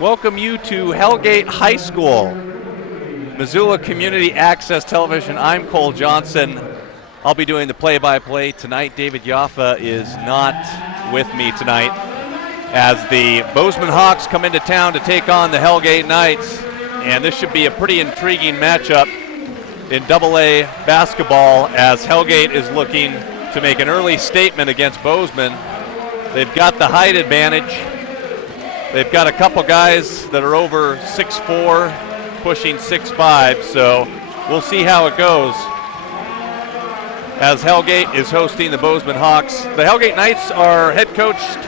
welcome you to Hellgate High School, Missoula Community Access Television. I'm Cole Johnson. I'll be doing the play-by-play tonight. David Yaffa is not with me tonight as the Bozeman Hawks come into town to take on the Hellgate Knights. And this should be a pretty intriguing matchup in AA basketball as Hellgate is looking to make an early statement against Bozeman. They've got the height advantage. They've got a couple guys that are over 6'4", pushing 6'5", so we'll see how it goes as Hellgate is hosting the Bozeman Hawks. The Hellgate Knights are head coached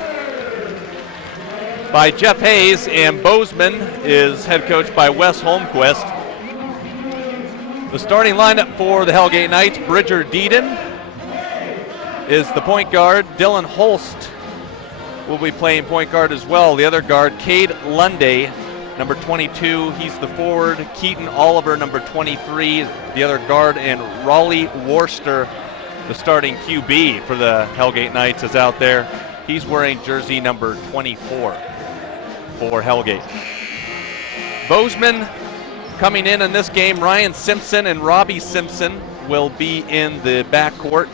by Jeff Hayes, and Bozeman is head coached by Wes Holmquist. The starting lineup for the Hellgate Knights: Bridger Deedon is the point guard. Dylan Holst will be playing point guard as well. The other guard, Cade Lunday, number 22, he's the forward. Keaton Oliver, number 23, the other guard, and Raleigh Worcester, the starting QB for the Hellgate Knights, is out there. He's wearing jersey number 24 for Hellgate. Bozeman coming in this game, Ryan Simpson and Robbie Simpson will be in the backcourt.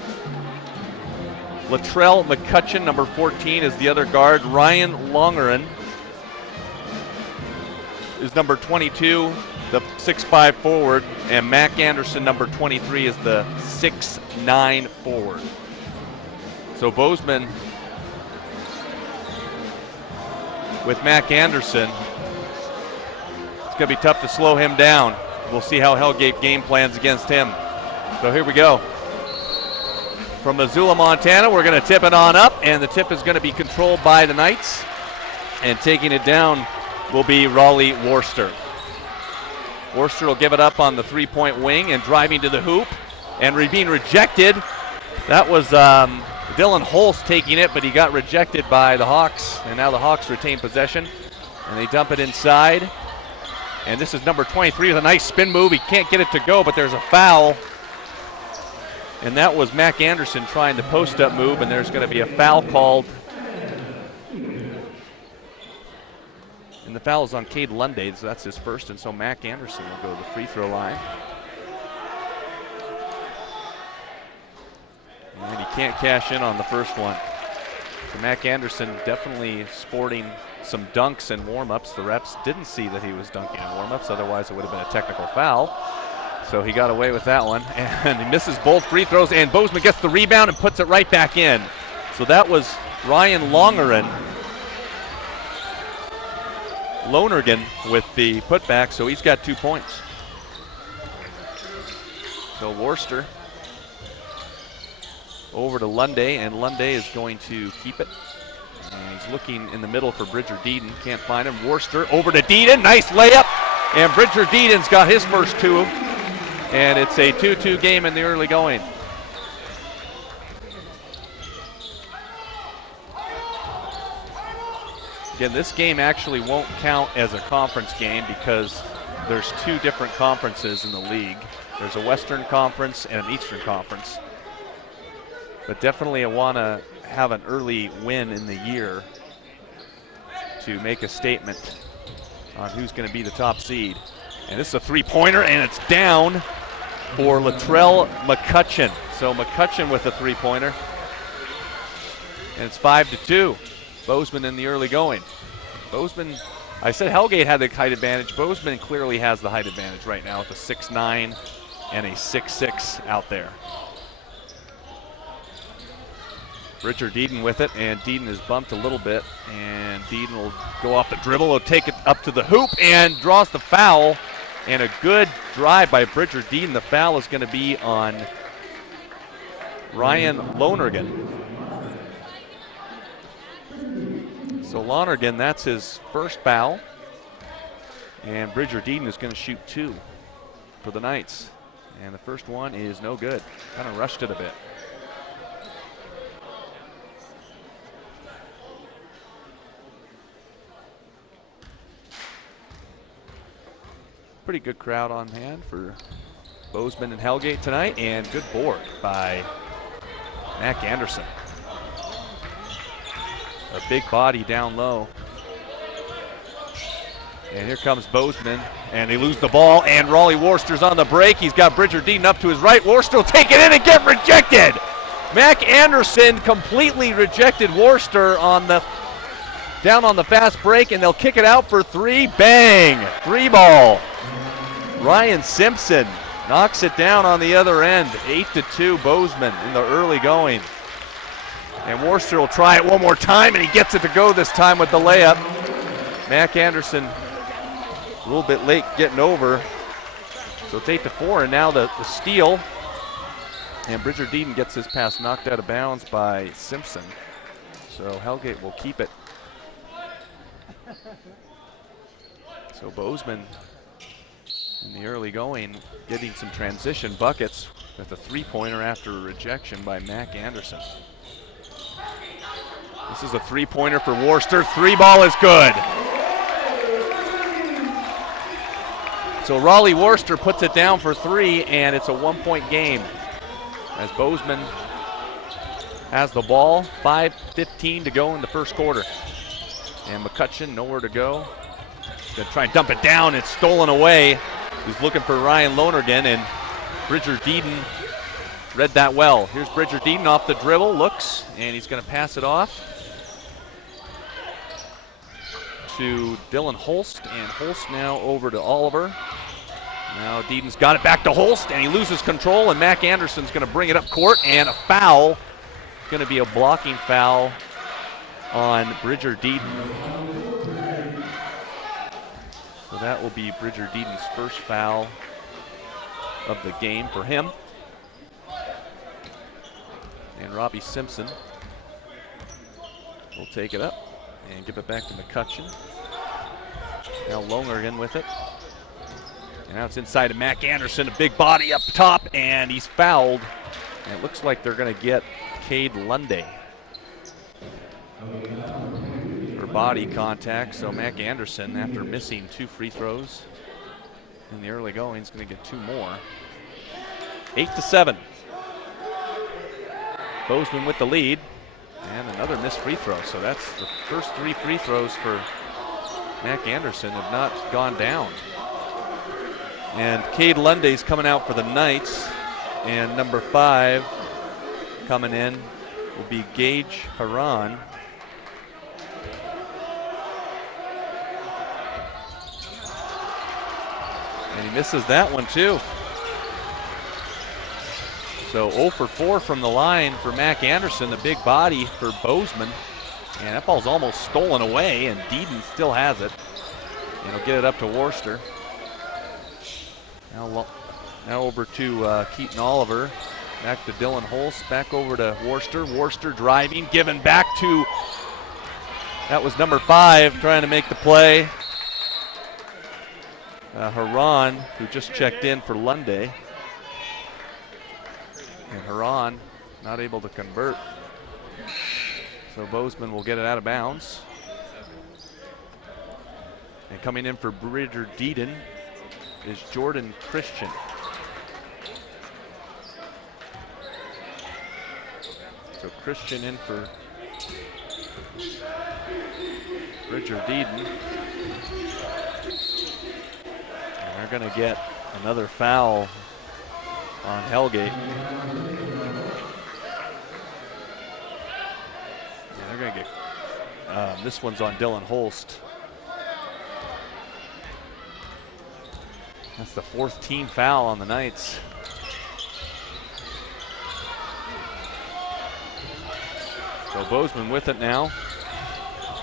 Latrell McCutcheon, number 14, is the other guard. Ryan Longerin is number 22, the 6'5" forward, and Mac Anderson, number 23, is the 6'9" forward. So Bozeman with Mac Anderson, it's going to be tough to slow him down. We'll see how Hellgate game plans against him. So here we go. From Missoula, Montana, we're going to tip it on up, and the tip is going to be controlled by the Knights. And taking it down will be Raleigh Worcester. Worcester will give it up on the three-point wing and driving to the hoop and being rejected. That was Dylan Holst taking it, but he got rejected by the Hawks, and now the Hawks retain possession, and they dump it inside. And this is number 23 with a nice spin move. He can't get it to go, but there's a foul. And that was Mac Anderson trying the post-up move, and there's going to be a foul called. And the foul is on Cade Lunday, so that's his first, and so Mac Anderson will go to the free throw line. And he can't cash in on the first one. So Mac Anderson definitely sporting some dunks and warm-ups. The refs didn't see that he was dunking in warm-ups, otherwise it would have been a technical foul. So he got away with that one, and he misses both free throws, and Bozeman gets the rebound and puts it right back in. So that was Ryan Longerin. Lonergan with the putback, so he's got 2 points. So Worcester over to Lunday, and Lunday is going to keep it. And he's looking in the middle for Bridger Deedon, can't find him. Worcester over to Deedon, nice layup, and Bridger Deedon's got his first two. And it's a 2-2 game in the early going. Again, this game actually won't count as a conference game because there's two different conferences in the league. There's a Western Conference and an Eastern Conference. But definitely I want to have an early win in the year to make a statement on who's going to be the top seed. And this is a three-pointer, and it's down for Latrell McCutcheon. So McCutcheon with a three-pointer. And it's 5-2. Bozeman in the early going. Bozeman, I said Hellgate had the height advantage. Bozeman clearly has the height advantage right now with a 6'9" and a 6'6" out there. Bridger Deedon with it, and Deedon is bumped a little bit, and Deedon will go off the dribble, will take it up to the hoop, and draws the foul. And a good drive by Bridger Deedon. The foul is going to be on Ryan Lonergan. So Lonergan, that's his first foul. And Bridger Deedon is going to shoot 2 for the Knights. And the first one is no good. Kind of rushed it a bit. Pretty good crowd on hand for Bozeman and Hellgate tonight, and good board by Mac Anderson. A big body down low. And here comes Bozeman, and they lose the ball, and Raleigh Worcester's on the break. He's got Bridger Deaton up to his right. Worcester will take it in and get rejected. Mac Anderson completely rejected Worcester down on the fast break, and they'll kick it out for three. Bang! 3-ball. Ryan Simpson knocks it down on the other end. 8-2 Bozeman in the early going. And Worcester will try it one more time, and he gets it to go this time with the layup. Mac Anderson a little bit late getting over. So it's 8-4, and now the steal. And Bridger Deaton gets his pass knocked out of bounds by Simpson. So Hellgate will keep it. So Bozeman in the early going getting some transition buckets with a three-pointer after a rejection by Mac Anderson. This is a three-pointer for Worcester. 3-ball is good. So Raleigh Worcester puts it down for 3, and it's a 1-point game as Bozeman has the ball. 5:15 to go in the first quarter. And McCutcheon nowhere to go. Gonna try and dump it down. It's stolen away. He's looking for Ryan Lonergan, and Bridger Deaton read that well. Here's Bridger Deaton off the dribble, looks, and he's gonna pass it off to Dylan Holst, and Holst now over to Oliver. Now Deaton's got it back to Holst, and he loses control, and Mac Anderson's going to bring it up court, and a foul. It's going to be a blocking foul on Bridger Deaton. So that will be Bridger Deaton's first foul of the game for him. And Robbie Simpson will take it up and give it back to McCutcheon. Now Lonergan with it. And now it's inside to Mac Anderson, a big body up top, and he's fouled. And it looks like they're going to get Cade Lunday for body contact. So Mac Anderson, after missing 2 free throws in the early going, is going to get 2 more. 8-7. Bozeman with the lead. And another missed free throw. So that's the first 3 free throws for Mac Anderson have not gone down. And Cade Lunday's coming out for the Knights. And number 5 coming in will be Gage Haran. And he misses that one too. So 0 for 4 from the line for Mac Anderson, the big body for Bozeman. And that ball's almost stolen away, and Deaton still has it. And he'll get it up to Worcester. Now over to Keaton Oliver. Back to Dylan Holst, back over to Worcester. Worcester driving, given back to, that was number 5 trying to make the play. Haran, who just checked in for Lunday. And Haran not able to convert. So Bozeman will get it out of bounds. And coming in for Bridger Deaton is Jordan Christian. So Christian in for Bridger Deaton. And they're going to get another foul on Hellgate. And they're going to get, this one's on Dylan Holst. That's the 4th team foul on the Knights. So Bozeman with it now.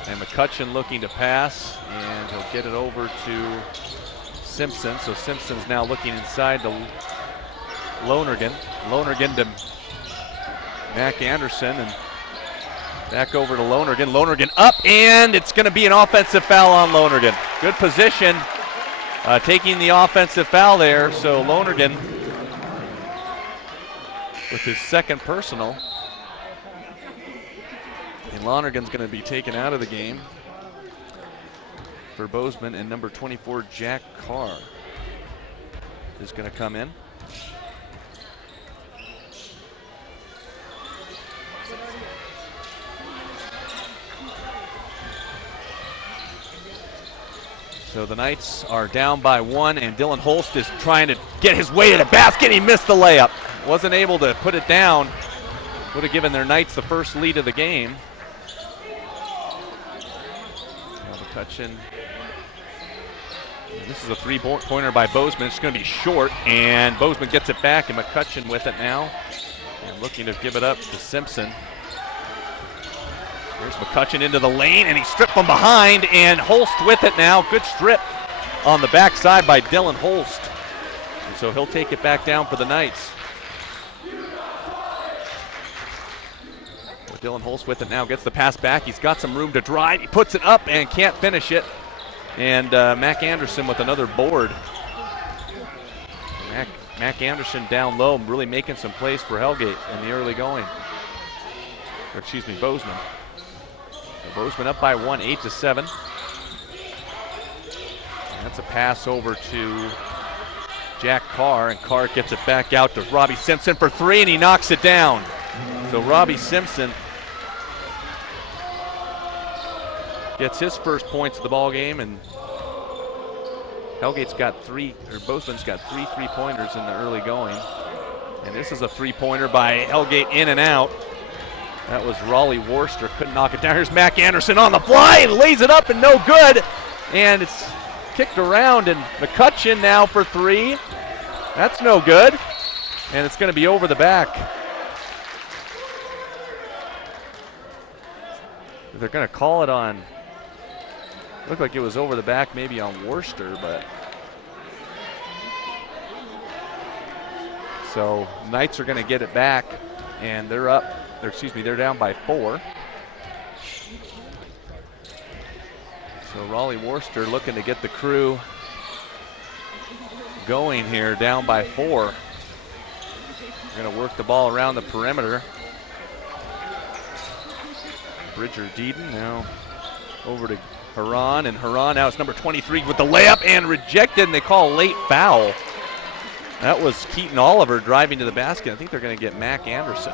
And McCutcheon looking to pass, and he'll get it over to Simpson. So Simpson's now looking inside to Lonergan. Lonergan to Mac Anderson, and back over to Lonergan. Lonergan up, and it's going to be an offensive foul on Lonergan. Good position. Taking the offensive foul there, so Lonergan with his 2nd personal. And Lonergan's going to be taken out of the game for Bozeman, and number 24, Jack Carr, is going to come in. So the Knights are down by 1, and Dylan Holst is trying to get his way to the basket. He missed the layup. Wasn't able to put it down. Would have given their Knights the first lead of the game. Now McCutcheon. This is a three-pointer by Bozeman. It's going to be short, and Bozeman gets it back, and McCutcheon with it now. And looking to give it up to Simpson. Here's McCutcheon into the lane, and he stripped from behind, and Holst with it now. Good strip on the backside by Dylan Holst. And so he'll take it back down for the Knights. Dylan Holst with it now, gets the pass back. He's got some room to drive. He puts it up and can't finish it. And Mac Anderson with another board. Mac Anderson down low, really making some plays for Hellgate in the early going. Or excuse me, Bozeman. Bozeman up by 1, 8-7. And that's a pass over to Jack Carr, and Carr gets it back out to Robbie Simpson for 3, and he knocks it down. So Robbie Simpson gets his first points of the ball game, and Hellgate's got Bozeman's got 3 3-pointers in the early going. And this is a 3-pointer by Hellgate in and out. That was Raleigh Worcester, couldn't knock it down. Here's Mac Anderson on the fly and lays it up and no good. And it's kicked around, and McCutcheon now for 3. That's no good. And it's going to be over the back. They're going to call it on, looked like it was over the back maybe on Worcester, but. So Knights are going to get it back, and they're up. They're down by 4. So Raleigh Worcester looking to get the crew going here, down by 4. They're going to work the ball around the perimeter. Bridger Deedon now over to Huron, and Huron now it's number 23 with the layup and rejected, and they call a late foul. That was Keaton Oliver driving to the basket. I think they're going to get Mac Anderson.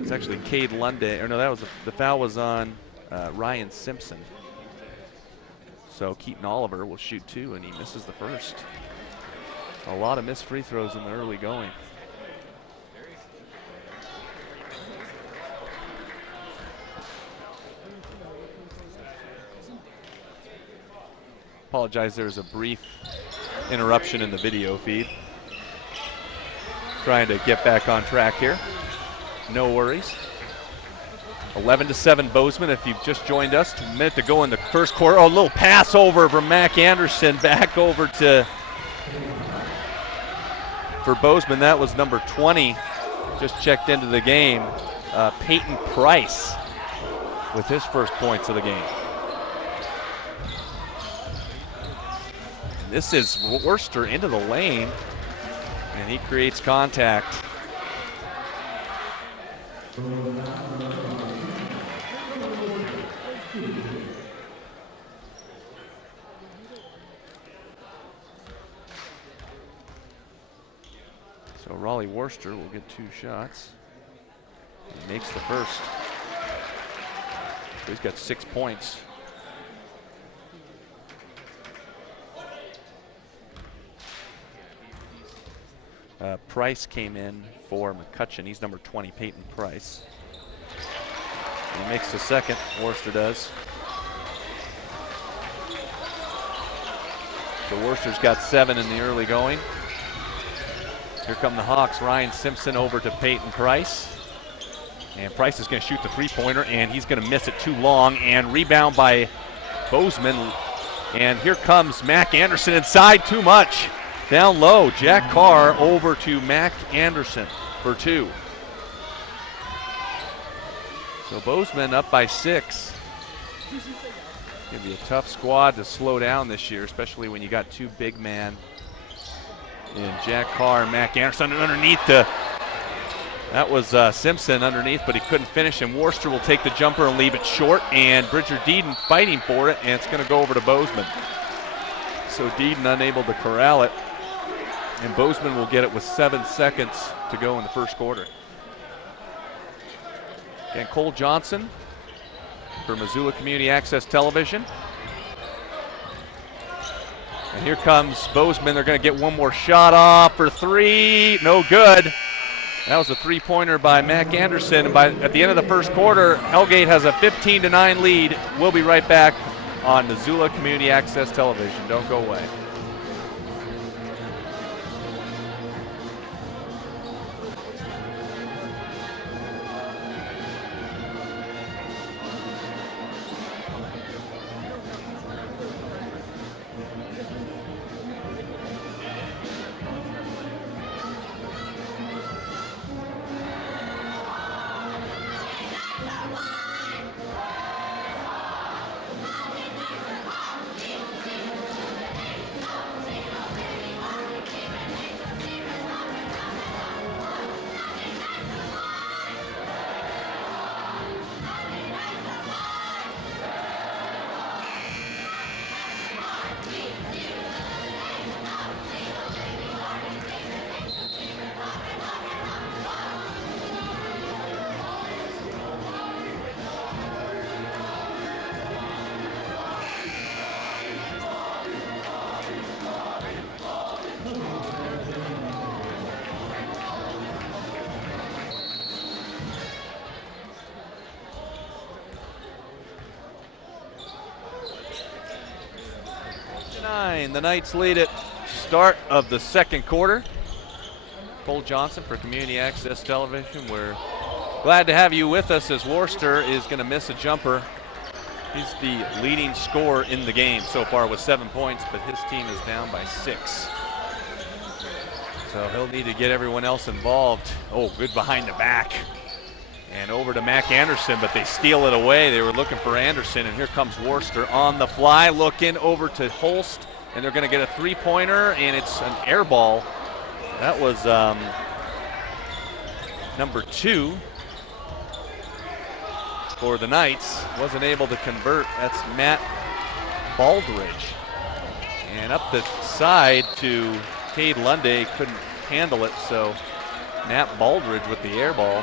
It's actually Cade Lunday, or no, that was the foul was on Ryan Simpson. So Keaton Oliver will shoot 2, and he misses the first. A lot of missed free throws in the early going. Apologize, there's a brief interruption in the video feed. Trying to get back on track here. No worries. 11-7 Bozeman if you've just joined us. 2 minutes to go in the first quarter. Oh, a little pass over from Mac Anderson back over to, for Bozeman, that was number 20. Just checked into the game. Peyton Price with his first points of the game. This is Worcester into the lane, and he creates contact. So Raleigh Worcester will get 2 shots. He makes the first. He's got 6 points. Price came in for McCutcheon. He's number 20, Peyton Price. He makes the second, Worcester does. So Worcester's got 7 in the early going. Here come the Hawks. Ryan Simpson over to Peyton Price. And Price is going to shoot the 3-pointer, and he's going to miss it too long. And rebound by Bozeman. And here comes Mac Anderson inside, too much. Down low, Jack Carr over to Mac Anderson for 2. So Bozeman up by 6. Going to be a tough squad to slow down this year, especially when you got 2 big men in Jack Carr and Mac Anderson. Underneath that was Simpson underneath, but he couldn't finish, and Worcester will take the jumper and leave it short, and Bridger Deedon fighting for it, and it's going to go over to Bozeman. So Deedon unable to corral it. And Bozeman will get it with 7 seconds to go in the first quarter. And Cole Johnson for Missoula Community Access Television. And here comes Bozeman. They're going to get one more shot off for three. No good. That was a three-pointer by Mac Anderson. At the end of the first quarter, Hellgate has a 15-9 lead. We'll be right back on Missoula Community Access Television. Don't go away. The Knights lead at start of the second quarter. Cole Johnson for Community Access Television. We're glad to have you with us as Worcester is going to miss a jumper. He's the leading scorer in the game so far with 7 points, but his team is down by 6. So he'll need to get everyone else involved. Oh, good behind the back. And over to Mac Anderson, but they steal it away. They were looking for Anderson, and here comes Worcester on the fly, looking over to Holst. And they're going to get a three-pointer, and it's an air ball. That was number 2 for the Knights. Wasn't able to convert. That's Matt Baldridge. And up the side to Cade Lunday, couldn't handle it, so Matt Baldridge with the air ball.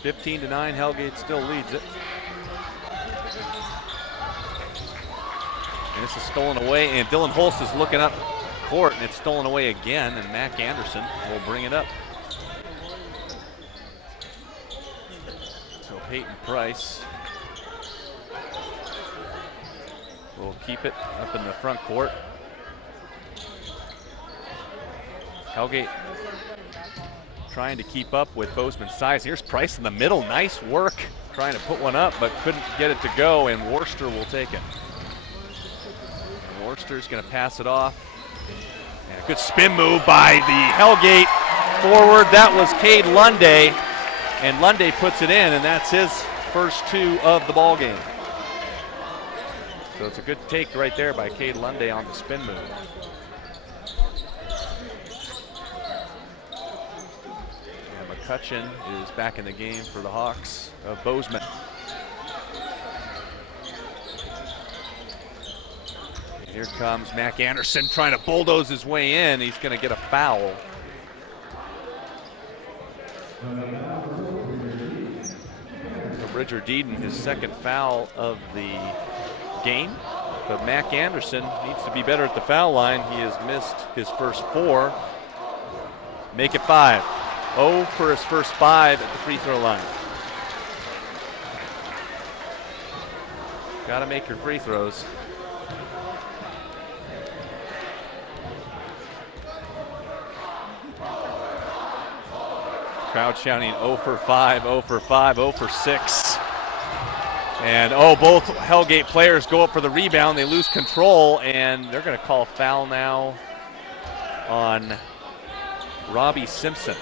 (15-9), Hellgate still leads it. And this is stolen away, and Dylan Holst is looking up court, and it's stolen away again, and Mac Anderson will bring it up. So Peyton Price will keep it up in the front court. Hellgate trying to keep up with Bozeman's size. Here's Price in the middle. Nice work trying to put one up, but couldn't get it to go, and Worcester will take it. And Worcester's going to pass it off. And a good spin move by the Hellgate forward. That was Cade Lunday, and Lunday puts it in, and that's his first 2 of the ball game. So it's a good take right there by Cade Lunday on the spin move. McCutcheon is back in the game for the Hawks of Bozeman. And here comes Mac Anderson trying to bulldoze his way in. He's going to get a foul. So Bridger Deeden, his second foul of the game. But Mac Anderson needs to be better at the foul line. He has missed his first 4. Make it 5. 0 for his first 5 at the free throw line. Got to make your free throws. Crowd shouting 0 for 5, 0 for 5, 0 for 6. And both Hellgate players go up for the rebound. They lose control, and they're going to call foul now on Robbie Simpson.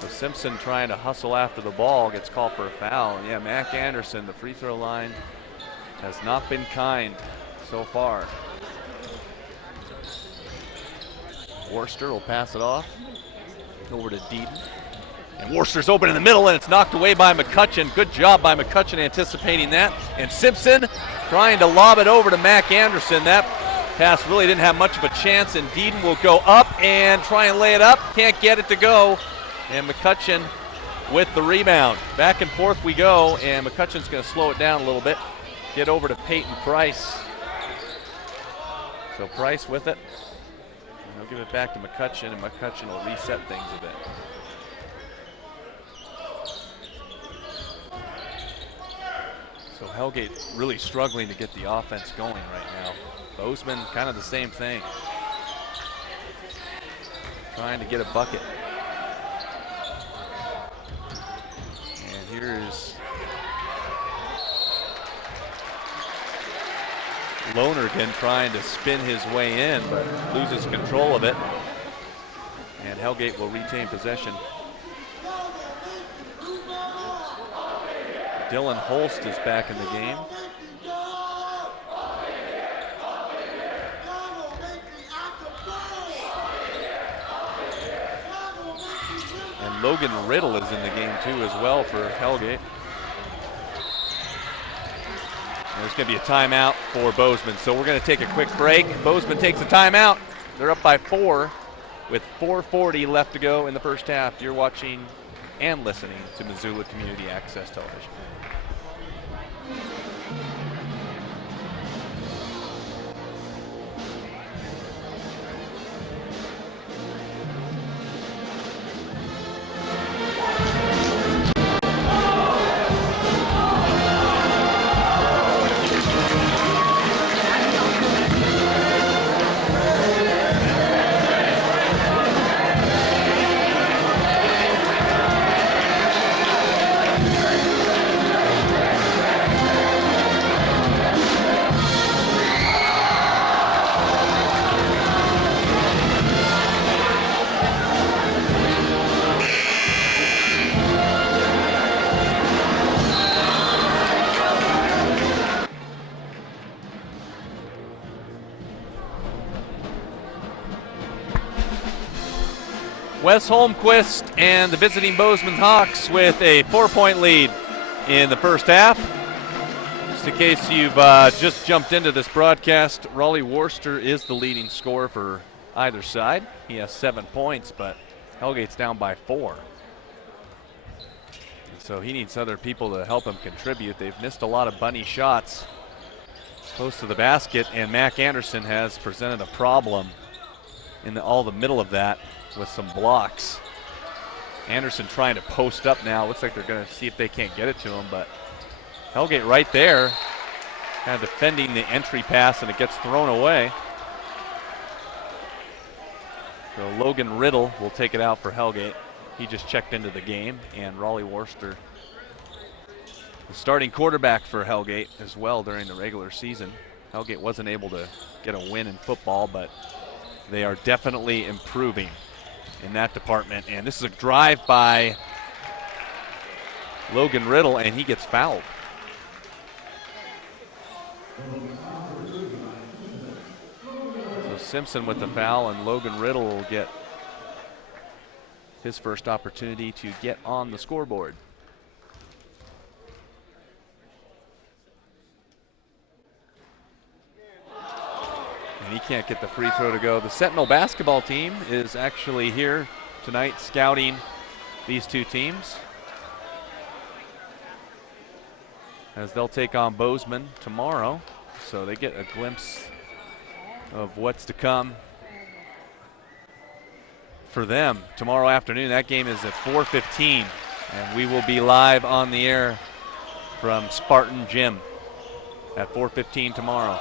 So Simpson trying to hustle after the ball gets called for a foul. And yeah, Mac Anderson, the free throw line has not been kind so far. Worcester will pass it off over to Deeden. And Worcester's open in the middle, and it's knocked away by McCutcheon. Good job by McCutcheon anticipating that. And Simpson trying to lob it over to Mac Anderson. That pass really didn't have much of a chance, and Deedon will go up and try and lay it up. Can't get it to go. And McCutcheon with the rebound. Back and forth we go, and McCutcheon's going to slow it down a little bit. Get over to Peyton Price. So Price with it. And he'll give it back to McCutcheon, and McCutcheon will reset things a bit. So Hellgate really struggling to get the offense going right now. Bozeman kind of the same thing. Trying to get a bucket. And here's Lonergan trying to spin his way in, but loses control of it. And Hellgate will retain possession. Dylan Holst is back in the game. And Logan Riddle is in the game too as well for Hellgate. And there's going to be a timeout for Bozeman, so we're going to take a quick break. Bozeman takes a timeout. They're up by 4 with 4:40 left to go in the first half. You're watching and listening to Missoula Community Access Television. Wes Holmquist and the visiting Bozeman Hawks with a 4-point lead in the first half. Just in case you've just jumped into this broadcast, Raleigh Worcester is the leading scorer for either side. He has 7 points, but Hellgate's down by 4. And so he needs other people to help him contribute. They've missed a lot of bunny shots close to the basket, and Mac Anderson has presented a problem in all the middle of that with some blocks. Anderson trying to post up now. Looks like they're going to see if they can't get it to him, but Hellgate right there, kind of defending the entry pass, and it gets thrown away. So Logan Riddle will take it out for Hellgate. He just checked into the game, and Raleigh Worcester, the starting quarterback for Hellgate as well during the regular season. Hellgate wasn't able to get a win in football, but they are definitely improving in that department. And this is a drive by Logan Riddle, and he gets fouled. So Simpson with the foul, and Logan Riddle will get his first opportunity to get on the scoreboard. And he can't get the free throw to go. The Sentinel basketball team is actually here tonight scouting these two teams, as they'll take on Bozeman tomorrow. So they get a glimpse of what's to come for them tomorrow afternoon. That game is at 4:15, and we will be live on the air from Spartan Gym at 4:15 tomorrow.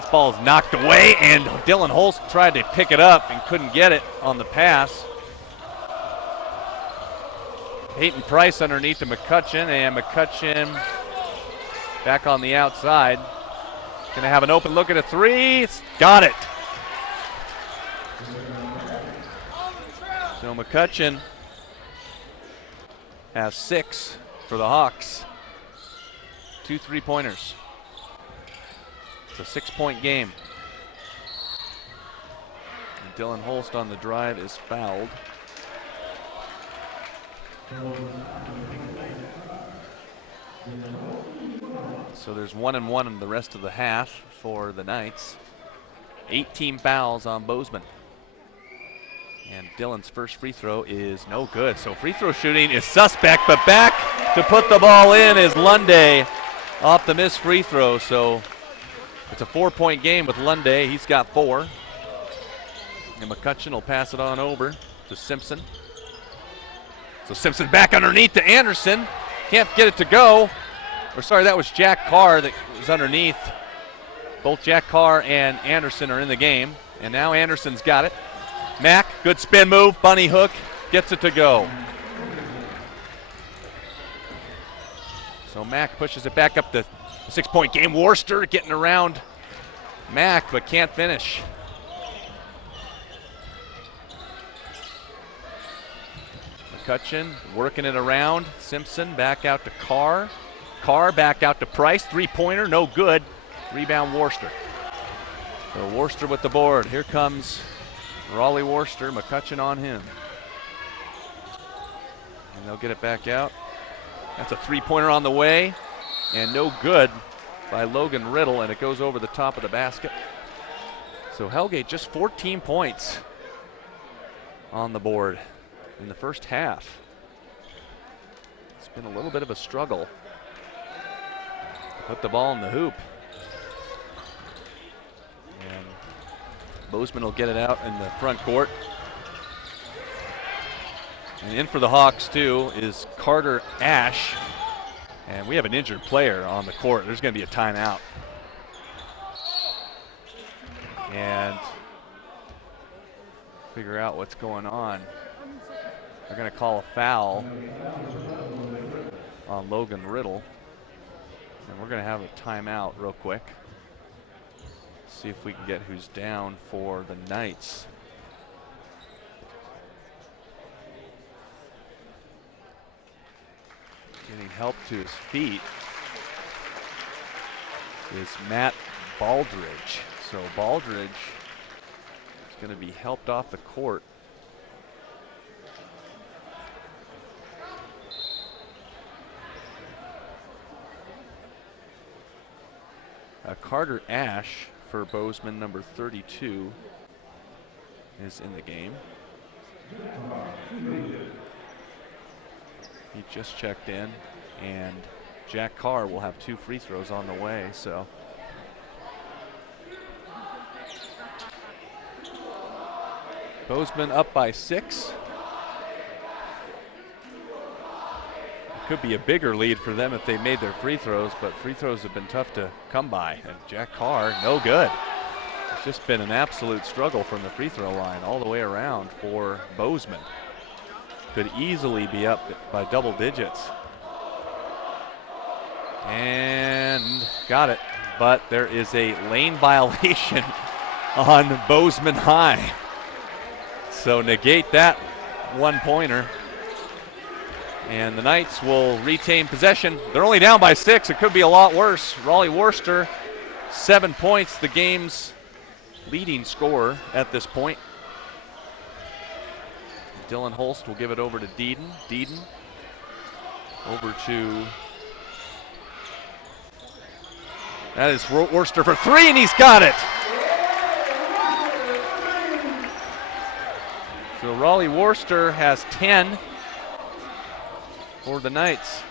This ball is knocked away, and Dylan Holst tried to pick it up and couldn't get it on the pass. Peyton Price underneath to McCutcheon, and McCutcheon back on the outside. Gonna have an open look at a three. It's got it. So McCutcheon has 6 for the Hawks. 2 3-pointers. It's a 6-point game. And Dylan Holst on the drive is fouled. So there's 1-1 in the rest of the half for the Knights. 18 fouls on Bozeman. And Dillon's first free throw is no good. So free throw shooting is suspect, but back to put the ball in is Lunday off the missed free throw. So it's a 4-point game with Lunday. He's got 4. And McCutcheon will pass it on over to Simpson. So Simpson back underneath to Anderson. Can't get it to go. Or sorry, that was Jack Carr that was underneath. Both Jack Carr and Anderson are in the game. And now Anderson's got it. Mack, good spin move, bunny hook, gets it to go. So Mack pushes it back up to a 6-point game. Worcester getting around Mack, but can't finish. McCutcheon working it around. Simpson back out to Carr. Carr back out to Price. 3-pointer, no good. Rebound Worcester. So Worcester with the board. Here comes Raleigh Worcester, McCutcheon on him. And they'll get it back out. That's a 3-pointer on the way. And no good by Logan Riddle, and it goes over the top of the basket. So Hellgate just 14 points on the board in the first half. It's been a little bit of a struggle to put the ball in the hoop. And Bozeman will get it out in the front court. And in for the Hawks, too, is Carter Ash. And we have an injured player on the court. There's going to be a timeout. And figure out what's going on. They're going to call a foul on Logan Riddle. And we're going to have a timeout real quick. See if we can get who's down for the Knights. Getting help to his feet is Matt Baldridge. So Baldridge is going to be helped off the court. Carter Ash for Bozeman, number 32, is in the game. He just checked in, and Jack Carr will have 2 free throws on the way, so. Bozeman up by 6. It could be a bigger lead for them if they made their free throws, but free throws have been tough to come by. And Jack Carr, no good. It's just been an absolute struggle from the free throw line all the way around for Bozeman. Could easily be up by double digits. And got it, but there is a lane violation on Bozeman High. So negate that 1-pointer. And the Knights will retain possession. They're only down by 6. It could be a lot worse. Raleigh Worcester, 7 points, the game's leading scorer at this point. Dylan Holst will give it over to Deeden. Deeden over to, that is Worcester for 3, and he's got it. So Raleigh Worcester has 10 for the Knights.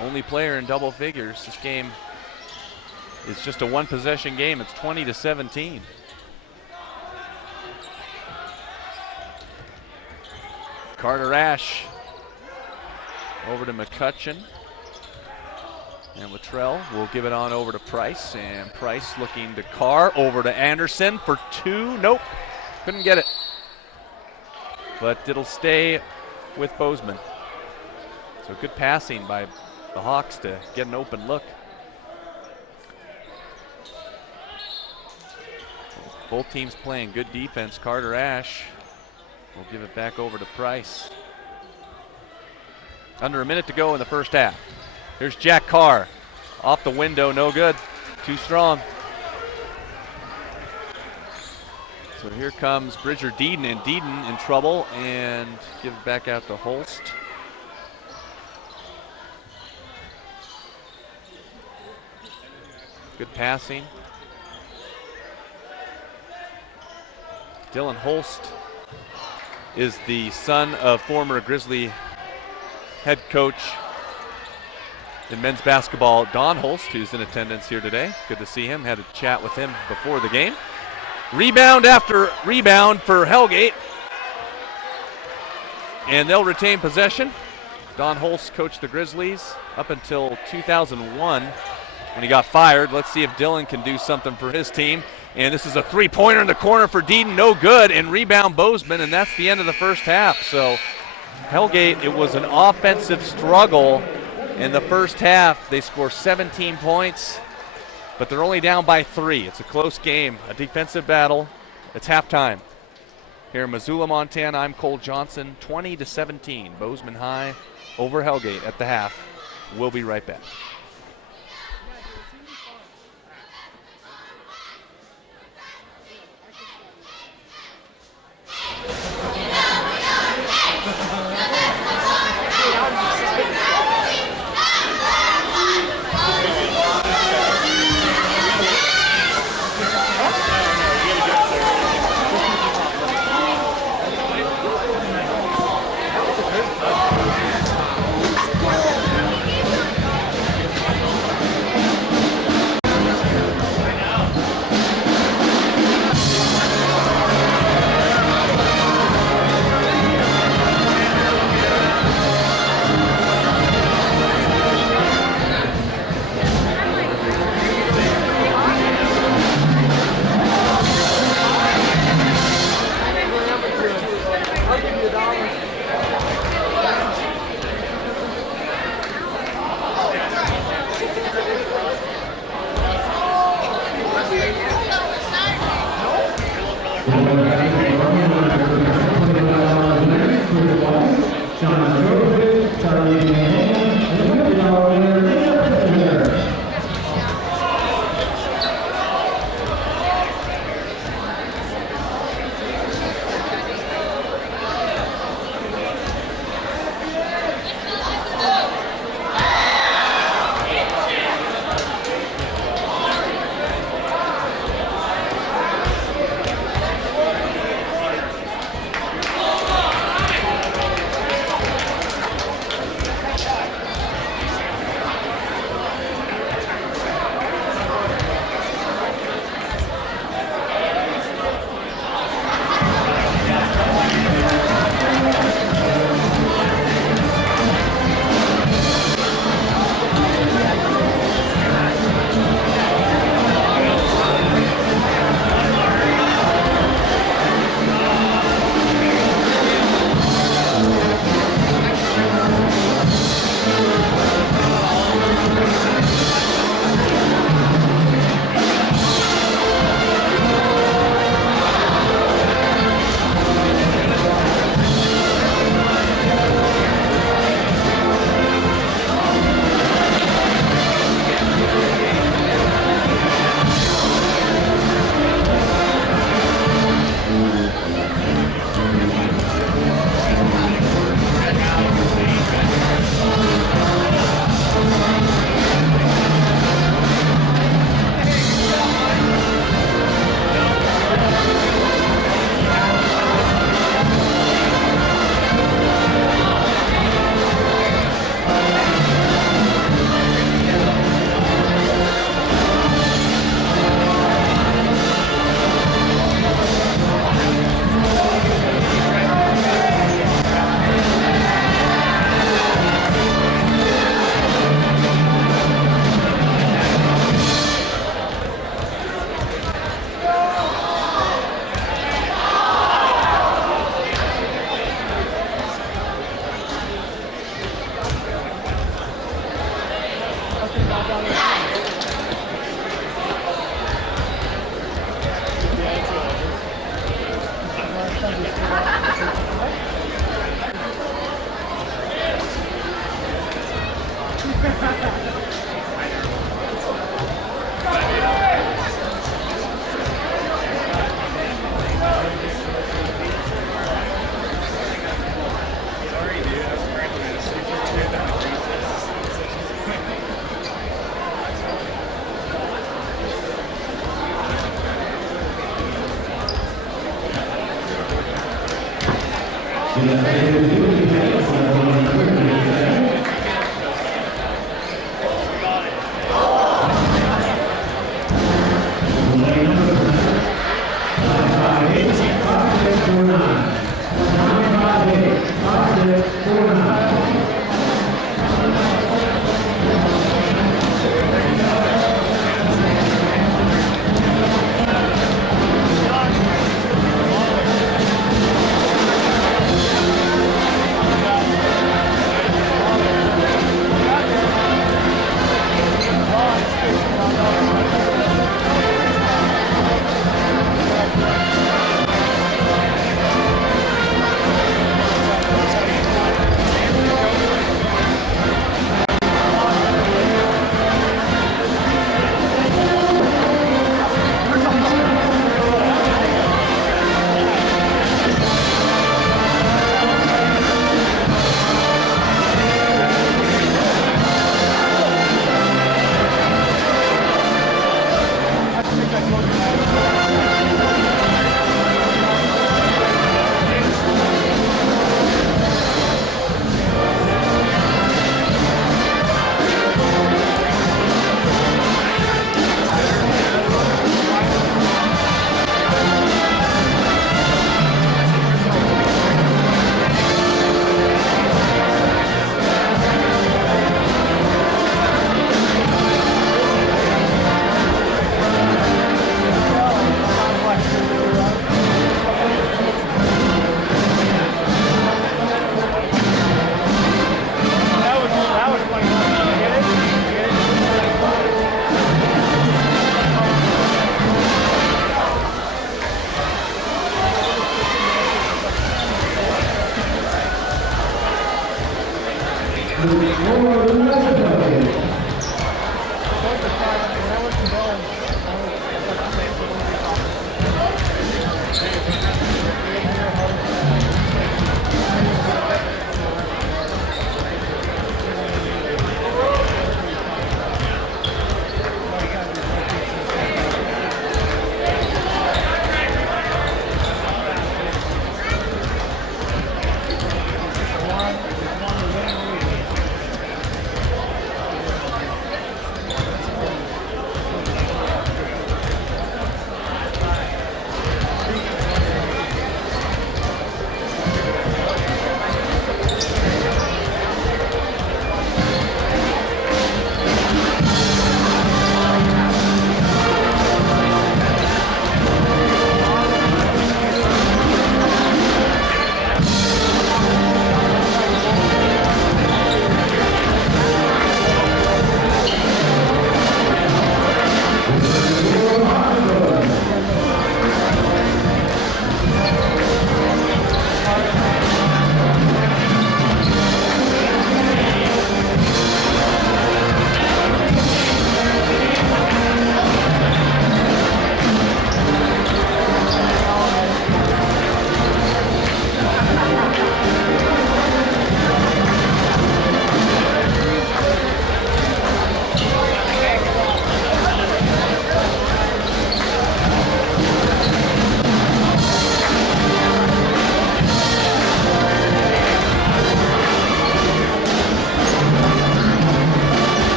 Only player in double figures. This game is just a 1-possession game. It's 20-17. Carter Ash over to McCutcheon. And Luttrell will give it on over to Price. And Price looking to Carr, over to Anderson for 2. Nope, couldn't get it. But it'll stay with Bozeman. So good passing by the Hawks to get an open look. Both teams playing good defense. Carter Ash will give it back over to Price. Under a minute to go in the first half. Here's Jack Carr. Off the window, no good. Too strong. So here comes Bridger Deeden, and Deeden in trouble, and give it back out to Holst. Good passing. Dylan Holst is the son of former Grizzly head coach in men's basketball, Don Holst, who's in attendance here today. Good to see him. Had a chat with him before the game. Rebound after rebound for Hellgate. And they'll retain possession. Don Holst coached the Grizzlies up until 2001 when he got fired. Let's see if Dylan can do something for his team. And this is a three-pointer in the corner for Deeden, no good, and rebound Bozeman, and that's the end of the first half. So Hellgate, it was an offensive struggle in the first half. They score 17 points, but they're only down by 3. It's a close game, a defensive battle. It's halftime. Here in Missoula, Montana, I'm Cole Johnson, 20-17. Bozeman High over Hellgate at the half. We'll be right back.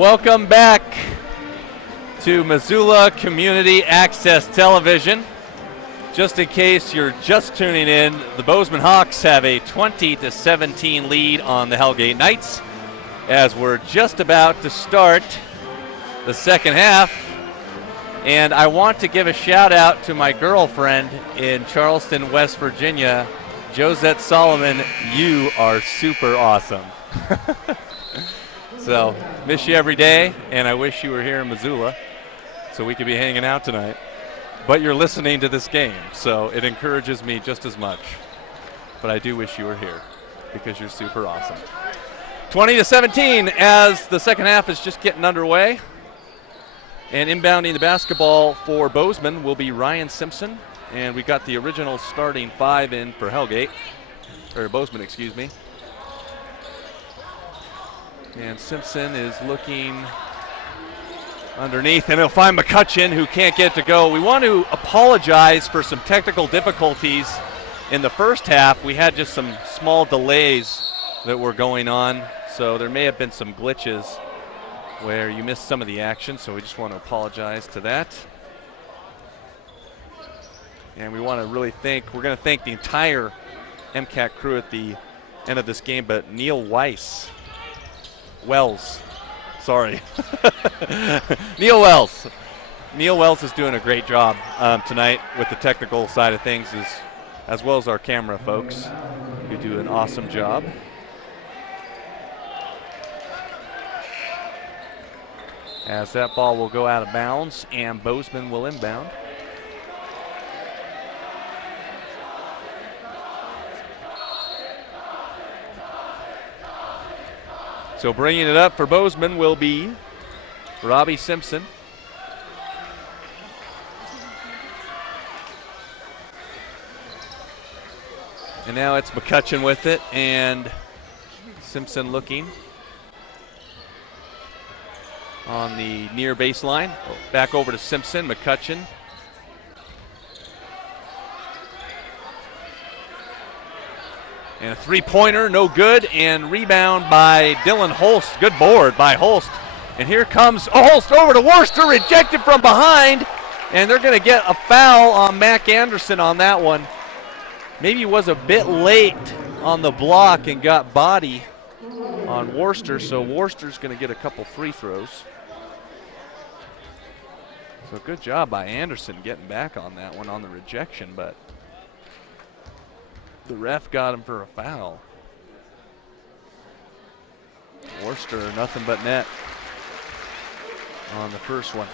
Welcome back to Missoula Community Access Television. Just in case you're just tuning in, the Bozeman Hawks have a 20-17 lead on the Hellgate Knights as we're just about to start the second half. And I want to give a shout out to my girlfriend in Charleston, West Virginia, Josette Solomon. You are super awesome. So, miss you every day, and I wish you were here in Missoula so we could be hanging out tonight. But you're listening to this game, so it encourages me just as much. But I do wish you were here because you're super awesome. 20-17 as the second half is just getting underway. And inbounding the basketball for Bozeman will be Ryan Simpson. And we got the original starting five in for Hellgate, or Bozeman, excuse me. And Simpson is looking underneath, and he'll find McCutcheon, who can't get to go. We want to apologize for some technical difficulties in the first half. We had just some small delays that were going on, so there may have been some glitches where you missed some of the action, so we just want to apologize to that. And we want to really we're going to thank the entire MCAT crew at the end of this game, but Neil Wells, sorry. Neil Wells is doing a great job tonight with the technical side of things, as well as our camera folks who do an awesome job. As that ball will go out of bounds and Bozeman will inbound. So bringing it up for Bozeman will be Robbie Simpson. And now it's McCutcheon with it, and Simpson looking on the near baseline. Back over to Simpson, McCutcheon. And a three-pointer, no good, and rebound by Dylan Holst. Good board by Holst. And here comes Holst over to Worcester, rejected from behind, and they're going to get a foul on Mac Anderson on that one. Maybe he was a bit late on the block and got body on Worcester, so Worcester's going to get a couple free throws. So good job by Anderson getting back on that one on the rejection, but the ref got him for a foul. Worcester, nothing but net on the first one.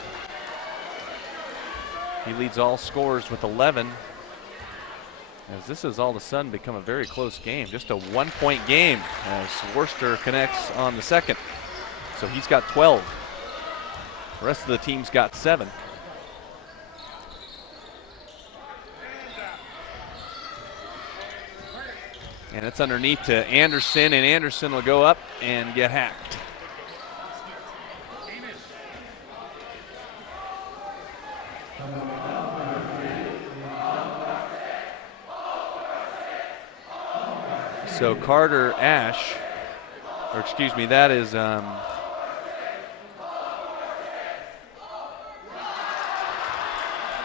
He leads all scorers with 11. As this has all of a sudden become a very close game, just a 1-point game as Worcester connects on the second. So he's got 12. The rest of the team's got 7. And it's underneath to Anderson, and Anderson will go up and get hacked. So Carter Ash, or excuse me, that is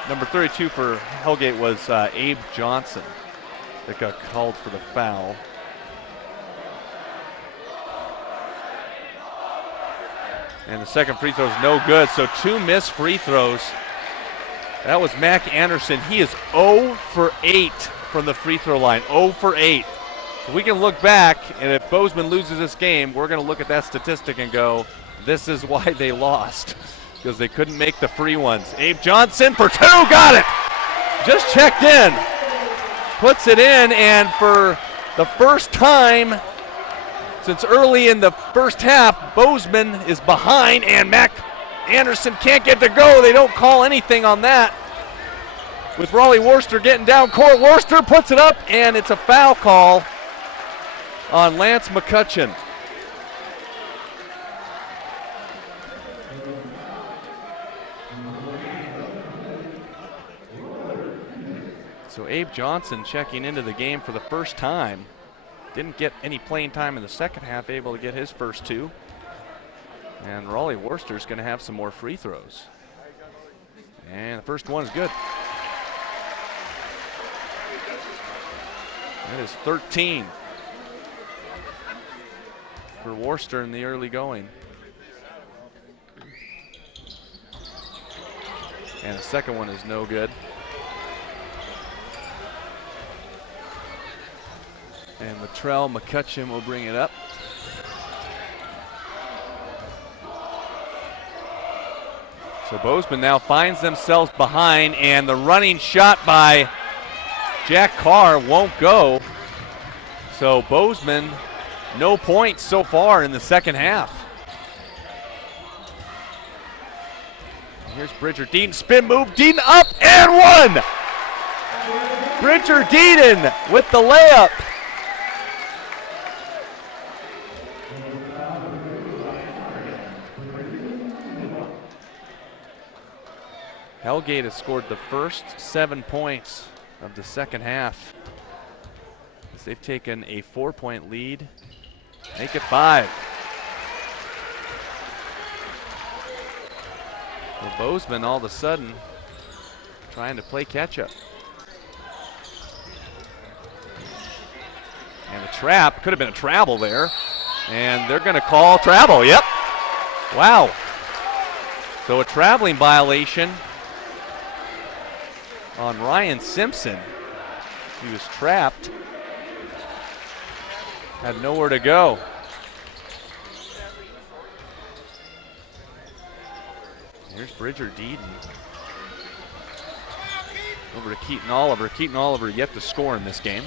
number 32 for Hellgate was Abe Johnson that got called for the foul. And the second free throw is no good, so 2 missed free throws. That was Mac Anderson. He is 0 for 8 from the free throw line, 0 for 8. So we can look back, and if Bozeman loses this game, we're going to look at that statistic and go, this is why they lost, because they couldn't make the free ones. Abe Johnson for 2, got it! Just checked in. Puts it in, and for the first time since early in the first half, Bozeman is behind, and Mac Anderson can't get to go. They don't call anything on that. With Raleigh Worcester getting down court, Worcester puts it up, and it's a foul call on Lance McCutcheon. So Abe Johnson checking into the game for the first time. Didn't get any playing time in the second half, able to get his first 2. And Raleigh Worcester's going to have some more free throws. And the first one is good. That is 13 for Worcester in the early going. And the second one is no good. And Latrell McCutcheon will bring it up. So Bozeman now finds themselves behind, and the running shot by Jack Carr won't go. So Bozeman, no points so far in the second half. Here's Bridger Deaton, spin move, Deaton up and one! Bridger Deaton with the layup. Hellgate has scored the first 7 points of the second half, as they've taken a 4-point lead, make it 5. Well, Bozeman all of a sudden trying to play catch up. And a trap, could have been a travel there, and they're going to call travel, yep. Wow. So a traveling violation on Ryan Simpson. He was trapped, had nowhere to go. Here's Bridger Deaton. Over to Keaton Oliver. Keaton Oliver yet to score in this game.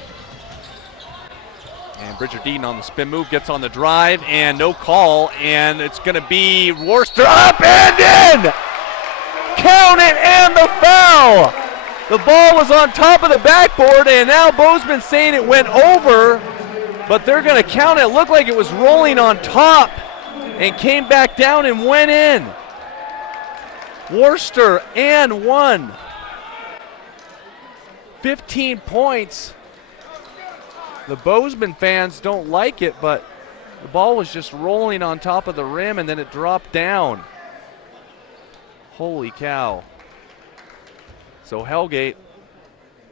And Bridger Deaton on the spin move, gets on the drive, and no call, and it's going to be Worcester up and in! Count it, and the foul! The ball was on top of the backboard, and now Bozeman saying it went over, but they're going to count it. It looked like it was rolling on top and came back down and went in. Worcester and one. 15 points. The Bozeman fans don't like it, but the ball was just rolling on top of the rim and then it dropped down. Holy cow. So Hellgate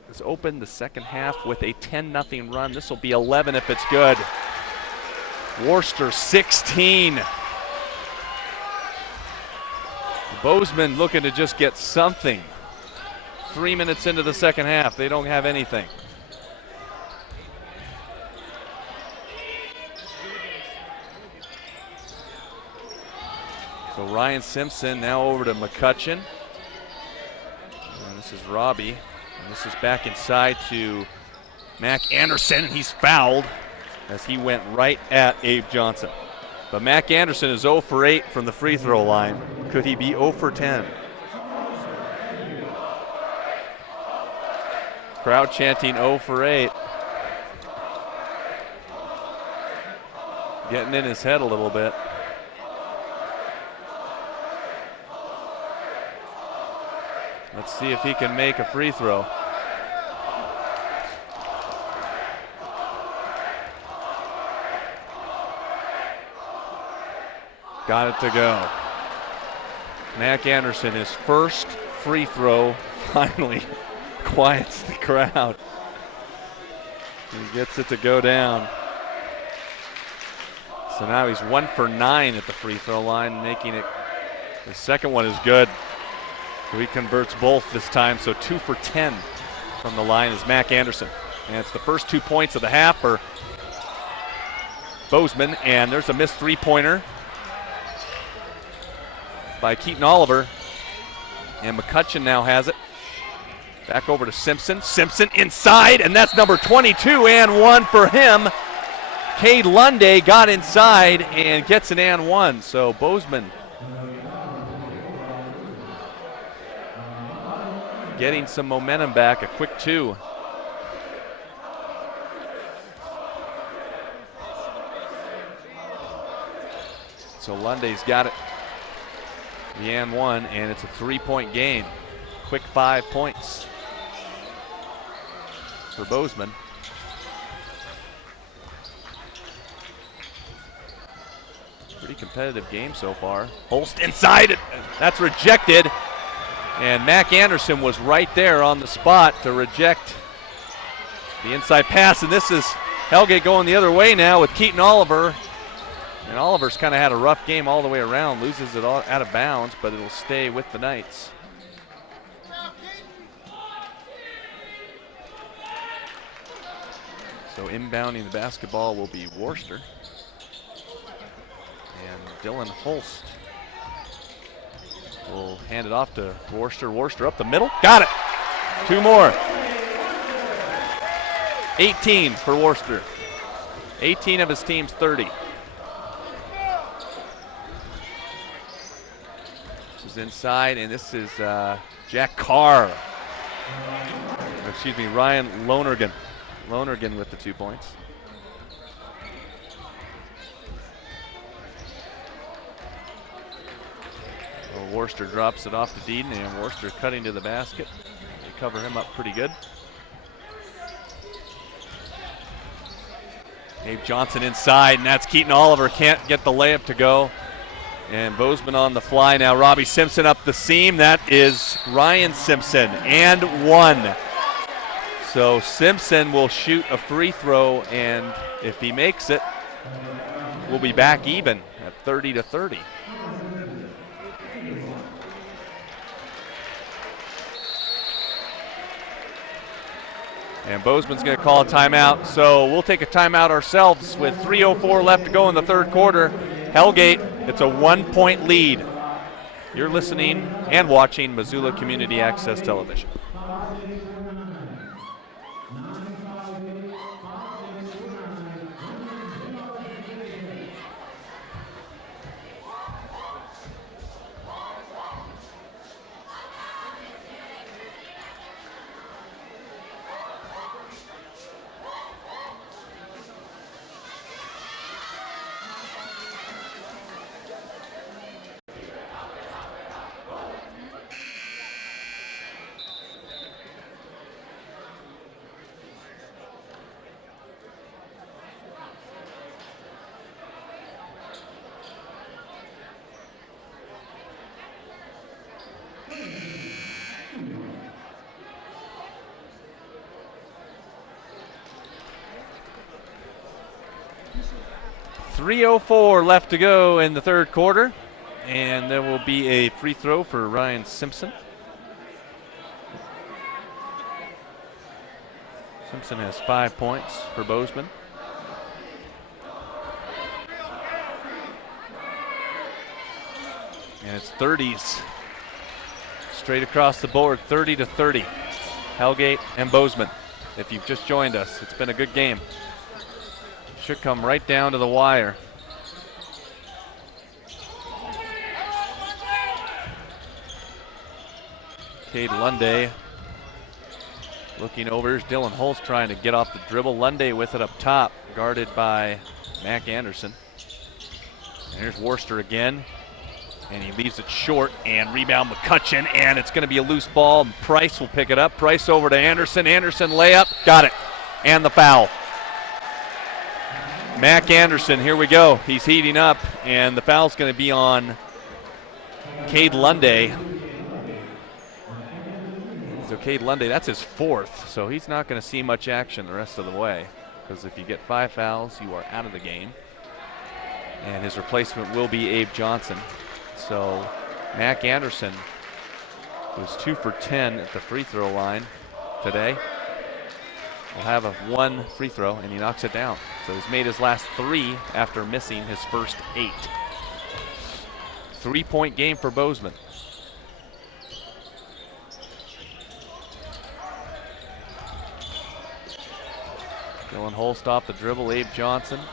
has opened the second half with a 10-0 run. This will be 11 if it's good. Worcester 16. Bozeman looking to just get something. 3 minutes into the second half, they don't have anything. So Ryan Simpson now over to McCutcheon. And this is Robbie. And this is back inside to Mac Anderson. He's fouled as he went right at Abe Johnson. But Mac Anderson is 0 for 8 from the free throw line. Could he be 0 for 10? Crowd chanting 0 for 8. Getting in his head a little bit. Let's see if he can make a free throw. Got it to go. Mac Anderson, his first free throw, finally quiets the crowd. He gets it to go down. So now he's 1 for 9 at the free throw line, making it, the second one is good. So he converts both this time, so 2 for 10 from the line is Mac Anderson. And it's the first 2 points of the half for Bozeman, and there's a missed three-pointer by Keaton Oliver, and McCutcheon now has it. Back over to Simpson. Simpson inside, and that's number 22, and one for him. Cade Lunday got inside and gets an and one. So Bozeman getting some momentum back, a quick 2. So Lunday's got it. The and one, and it's a 3-point game. Quick 5 points for Bozeman. Pretty competitive game so far. Holst inside, that's rejected. And Mac Anderson was right there on the spot to reject the inside pass. And this is Hellgate going the other way now with Keaton Oliver. And Oliver's kind of had a rough game all the way around, loses it all out of bounds, but it'll stay with the Knights. So inbounding the basketball will be Worcester. And Dylan Holst will hand it off to Worcester. Worcester up the middle. Got it. 2 more. 18 for Worcester. 18 of his team's 30. This is inside, and this is Jack Carr. Excuse me, Ryan Lonergan. Lonergan with the 2 points. Well, Worcester drops it off to Deeden, and Worcester cutting to the basket. They cover him up pretty good. Abe Johnson inside, and that's Keaton Oliver. Can't get the layup to go. And Bozeman on the fly now. Robbie Simpson up the seam. That is Ryan Simpson, and 1. So Simpson will shoot a free throw, and if he makes it, we'll be back even at 30-30. And Bozeman's going to call a timeout, so we'll take a timeout ourselves with 3:04 left to go in the 3rd quarter. Hellgate, it's a 1-point lead. You're listening and watching Missoula Community Access Television. .304 left to go in the 3rd quarter, and there will be a free throw for Ryan Simpson. Simpson has 5 points for Bozeman. And it's 30s straight across the board, 30-30. Hellgate and Bozeman. If you've just joined us, it's been a good game. Should come right down to the wire. Cade Lunday looking over. Here's Dylan Holst trying to get off the dribble. Lunday with it up top, guarded by Mac Anderson. And here's Worcester again. And he leaves it short, and rebound McCutcheon, and it's going to be a loose ball. Price will pick it up. Price over to Anderson. Anderson layup. Got it. And the foul. Mac Anderson, here we go. He's heating up, and the foul's going to be on Cade Lunday. So Cade Lunday, that's his 4th, so he's not going to see much action the rest of the way, because if you get 5 fouls, you are out of the game. And his replacement will be Abe Johnson. So Mac Anderson was 2 for 10 at the free throw line today. Will have a 1 free throw, and he knocks it down. So he's made his last 3 after missing his first 8. 3-point game for Bozeman. Dylan Holst off the dribble, Abe Johnson. And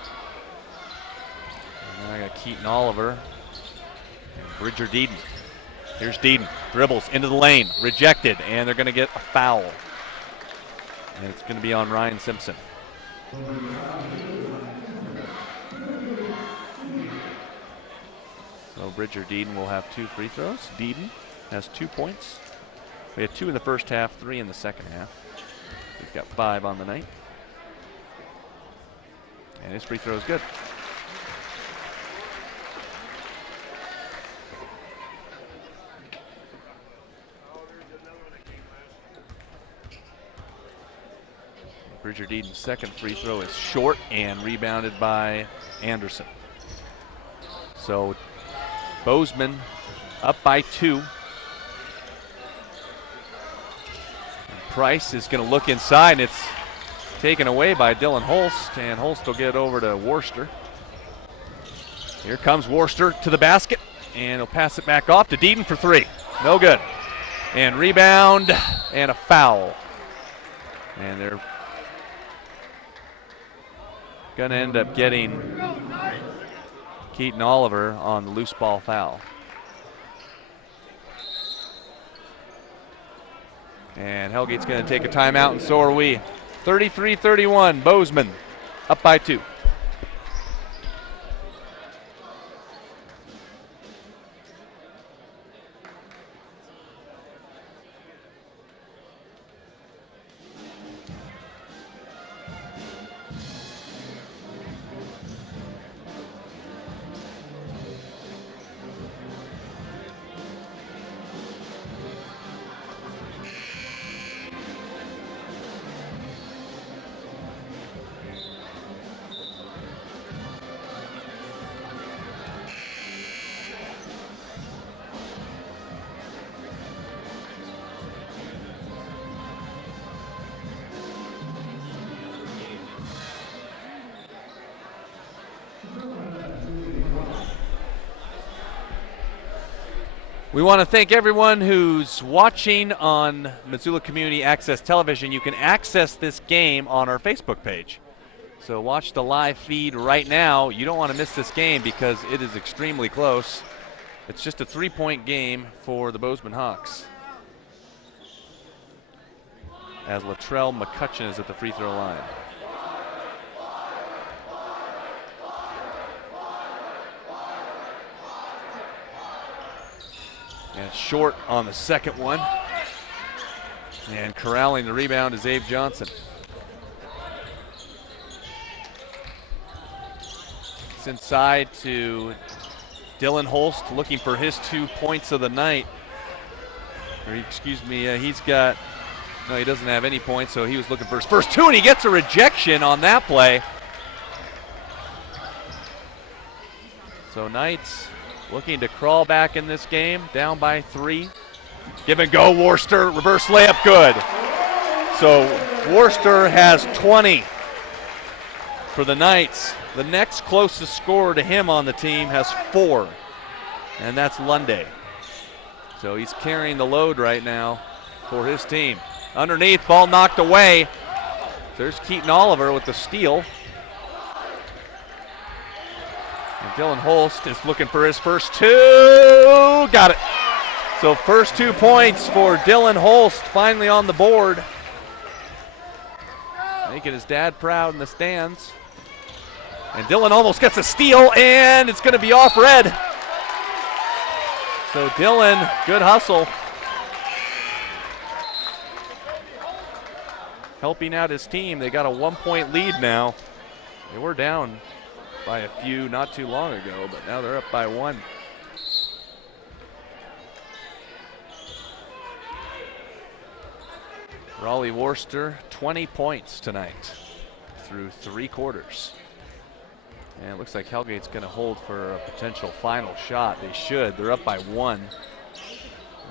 then I got Keaton Oliver. And Bridger Deeden. Here's Deeden, dribbles into the lane, rejected, and they're going to get a foul. And it's going to be on Ryan Simpson. So Bridger Deeden will have 2 free throws. Deeden has 2 points. We had 2 in the first half, 3 in the second half. He's got 5 on the night. And his free throw is good. Bridger Deeden's second free throw is short and rebounded by Anderson. So Bozeman up by 2. And Price is going to look inside, and it's taken away by Dylan Holst, and Holst will get over to Worcester. Here comes Worcester to the basket, and he'll pass it back off to Deaton for three. No good. And rebound and a foul. And they're going to end up getting Keaton Oliver on the loose ball foul. And Hellgate's going to take a timeout, and so are we. 33-31, Bozeman up by 2. We want to thank everyone who's watching on Missoula Community Access Television. You can access this game on our Facebook page. So watch the live feed right now. You don't want to miss this game because it is extremely close. It's just a 3-point game for the Bozeman Hawks, as Latrell McCutcheon is at the free throw line. And short on the second one. And corralling the rebound is Abe Johnson. It's inside to Dylan Holst, looking for his 2 points of the night. Or excuse me, he's got, no, he doesn't have any points, so he was looking for his first 2, and he gets a rejection on that play. So Knights looking to crawl back in this game, down by 3. Give and go, Worcester, reverse layup, good. So Worcester has 20 for the Knights. The next closest scorer to him on the team has 4, and that's Lunday. So he's carrying the load right now for his team. Underneath, ball knocked away. There's Keaton Oliver with the steal. And Dylan Holst is looking for his first 2. Got it. So first 2 points for Dylan Holst, finally on the board. Making his dad proud in the stands. And Dylan almost gets a steal, and it's going to be off red. So Dylan, good hustle. Helping out his team. They got a 1-point lead now. They were down by a few not too long ago, but now they're up by 1. Raleigh Worcester, 20 points tonight through 3 quarters. And it looks like Hellgate's going to hold for a potential final shot. They should. They're up by 1.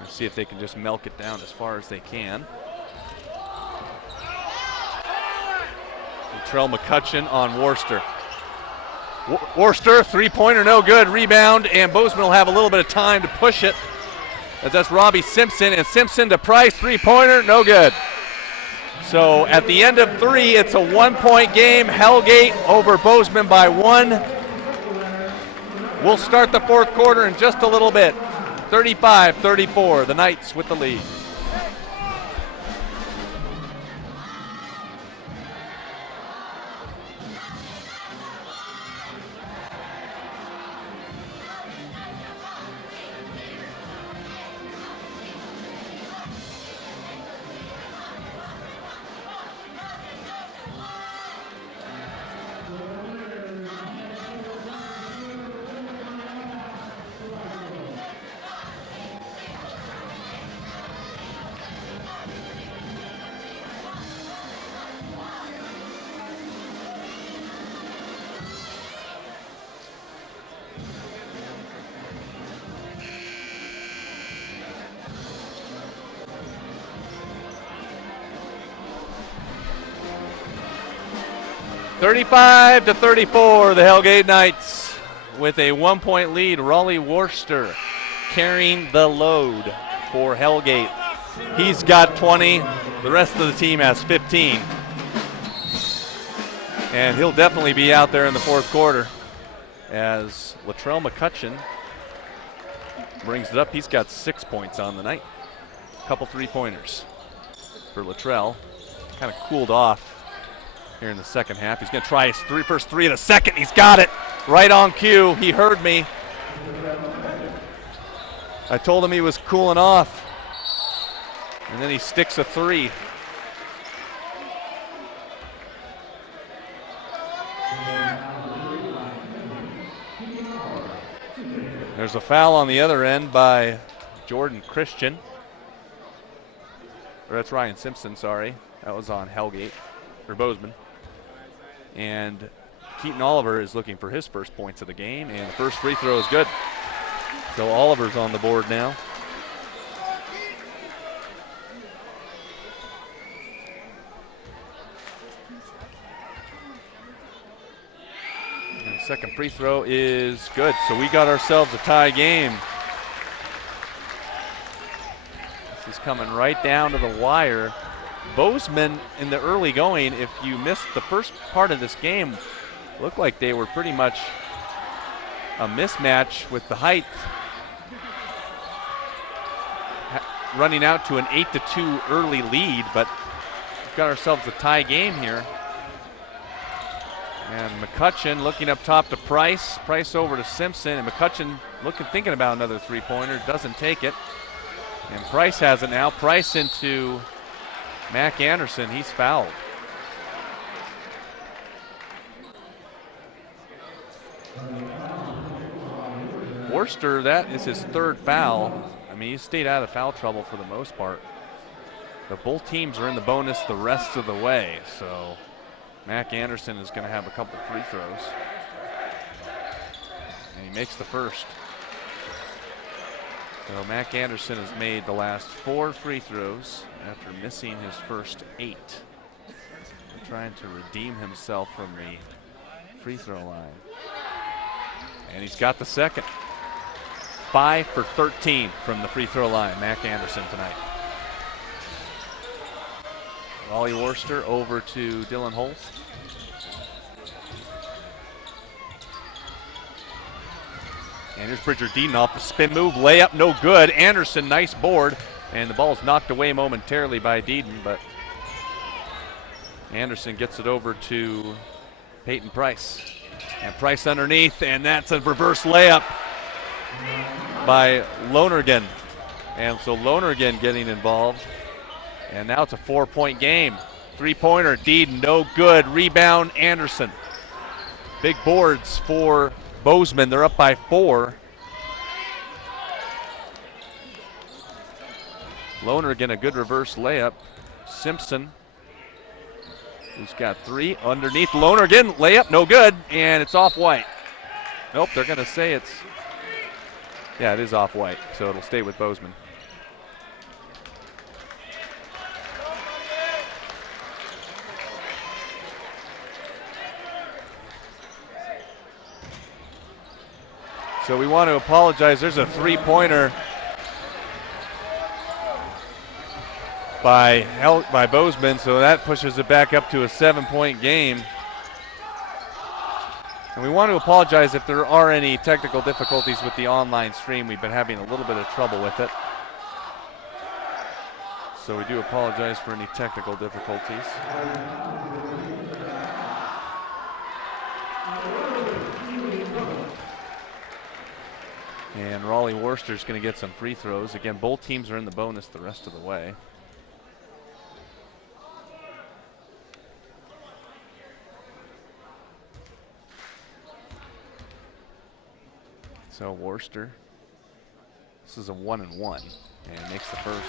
Let's see if they can just milk it down as far as they can. Latrell McCutcheon on Worcester. Worcester, 3-pointer, no good. Rebound, and Bozeman will have a little bit of time to push it. As that's Robbie Simpson, and Simpson to Price, 3-pointer, no good. So at the end of 3, it's a 1-point game. Hellgate over Bozeman by 1. We'll start the 4th quarter in just a little bit. 35-34, the Knights with the lead. (35-34), the Hellgate Knights with a 1-point lead. Raleigh Worcester carrying the load for Hellgate. He's got 20. The rest of the team has 15. And he'll definitely be out there in the fourth quarter as Latrell McCutcheon brings it up. He's got 6 points on the night. A couple three-pointers for Latrell. Kind of cooled off here in the second half. He's going to try his first three of the second. He's got it right on cue. He heard me. I told him he was cooling off. And then he sticks a three. There's a foul on the other end by Jordan Christian. Or that's Ryan Simpson, sorry. That was on Hellgate, or Bozeman. And Keaton Oliver is looking for his first points of the game, and the first free throw is good. So Oliver's on the board now. And the second free throw is good. So we got ourselves a tie game. This is coming right down to the wire. Bozeman in the early going, if you missed the first part of this game, looked like they were pretty much a mismatch with the height, running out to an 8-2 early lead, but we've got ourselves a tie game here. And McCutcheon looking up top to Price. Price over to Simpson, and McCutcheon thinking about another three-pointer, doesn't take it. And Price has it now. Price into Mac Anderson, he's fouled. Worcester, that is his third foul. I mean, he's stayed out of foul trouble for the most part. But both teams are in the bonus the rest of the way, so Mac Anderson is going to have a couple free throws. And he makes the first. So Mac Anderson has made the last 4 free throws after missing his first 8. Trying to redeem himself from the free throw line. And he's got the second. 5 for 13 from the free throw line, Mac Anderson tonight. Raleigh Worcester over to Dylan Holst. And here's Bridger Deaton off the spin move, layup, no good. Anderson, nice board, and the ball's knocked away momentarily by Deaton, but Anderson gets it over to Peyton Price. And Price underneath, and that's a reverse layup by Lonergan. And so Lonergan getting involved. And now it's a 4-point game. Three-pointer, Deaton, no good. Rebound, Anderson. Big boards for Bozeman, they're up by 4. Lonergan, a good reverse layup. Simpson, who's got 3 underneath. Lonergan, layup, no good, and it's off-white. Nope, they're going to say it's, yeah, it is off-white, so it'll stay with Bozeman. So we want to apologize. There's a three-pointer by Bozeman, so that pushes it back up to a 7-point game. And we want to apologize if there are any technical difficulties with the online stream. We've been having a little bit of trouble with it. So we do apologize for any technical difficulties. And Raleigh Worcester's going to get some free throws. Again, both teams are in the bonus the rest of the way. So Worcester, this is a 1-1, and makes the first.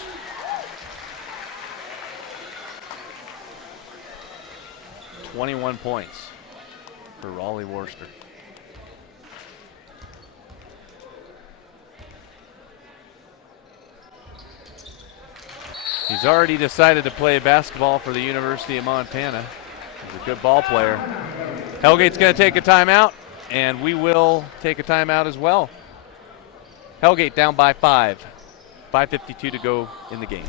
$21 points for Raleigh Worcester. He's already decided to play basketball for the University of Montana. He's a good ball player. Hellgate's going to take a timeout. and we will take a timeout as well. Hellgate down by 5. 5:52 to go in the game.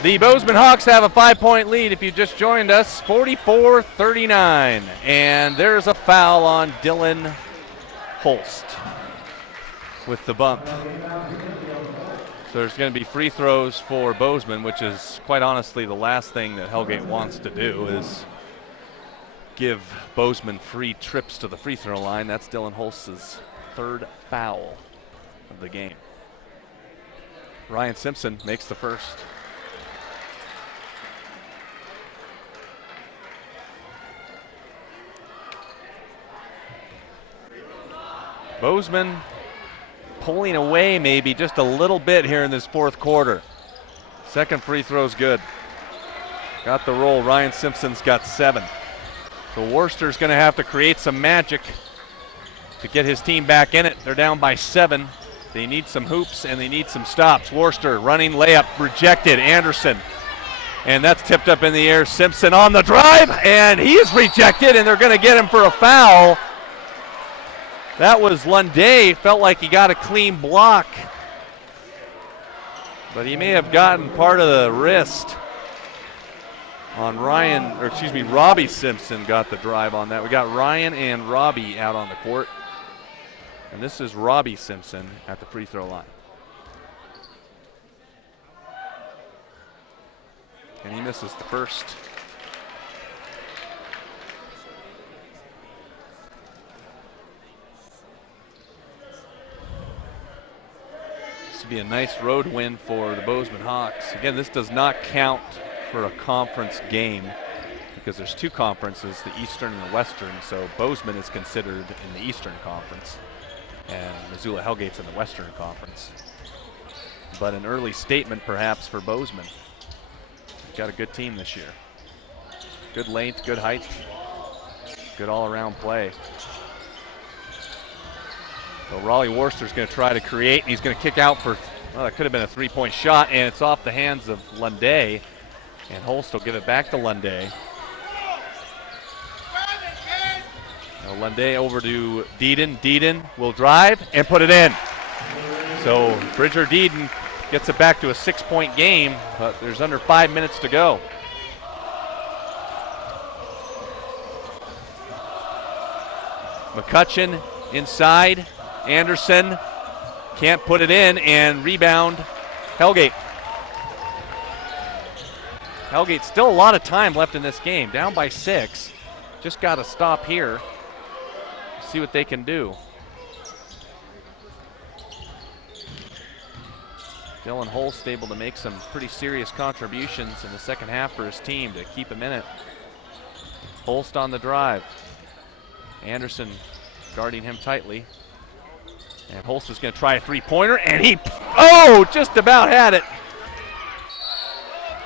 The Bozeman Hawks have a 5-point lead if you just joined us, 44-39. And there's a foul on Dylan Holst with the bump. So there's going to be free throws for Bozeman, which is quite honestly the last thing that Hellgate wants to do is give Bozeman free trips to the free throw line. That's Dylan Holst's 3rd foul of the game. Ryan Simpson makes the first. Bozeman pulling away maybe just a little bit here in this 4th quarter. Second free throw's good. Got the roll. Ryan Simpson's got 7. So Worcester's going to have to create some magic to get his team back in it. They're down by 7. They need some hoops and they need some stops. Worcester running layup rejected. Anderson. And that's tipped up in the air. Simpson on the drive and he is rejected and they're going to get him for a foul. That was Lunday. Felt like he got a clean block. But he may have gotten part of the wrist on Robbie Simpson got the drive on that. We got Ryan and Robbie out on the court. And this is Robbie Simpson at the free throw line. And he misses the first. Be a nice road win for the Bozeman Hawks. Again, this does not count for a conference game because there's 2 conferences, the Eastern and the Western, so Bozeman is considered in the Eastern Conference and Missoula Hellgate's in the Western Conference. But an early statement perhaps for Bozeman. Got a good team this year. Good length, good height, good all-around play. So Raleigh Worcester's going to try to create, and he's going to kick out for, well, that could have been a 3-point shot, and it's off the hands of Lunday. And Holst will give it back to Lunday. Now Lunday over to Deedon. Deedon will drive and put it in. So Bridger Deedon gets it back to a 6-point game, but there's under 5 minutes to go. McCutcheon inside. Anderson can't put it in, and rebound Hellgate. Hellgate still a lot of time left in this game, down by 6. Just got to stop here, see what they can do. Dylan Holst able to make some pretty serious contributions in the second half for his team to keep him in it. Holst on the drive. Anderson guarding him tightly. And Holst is going to try a 3-pointer, and he, just about had it.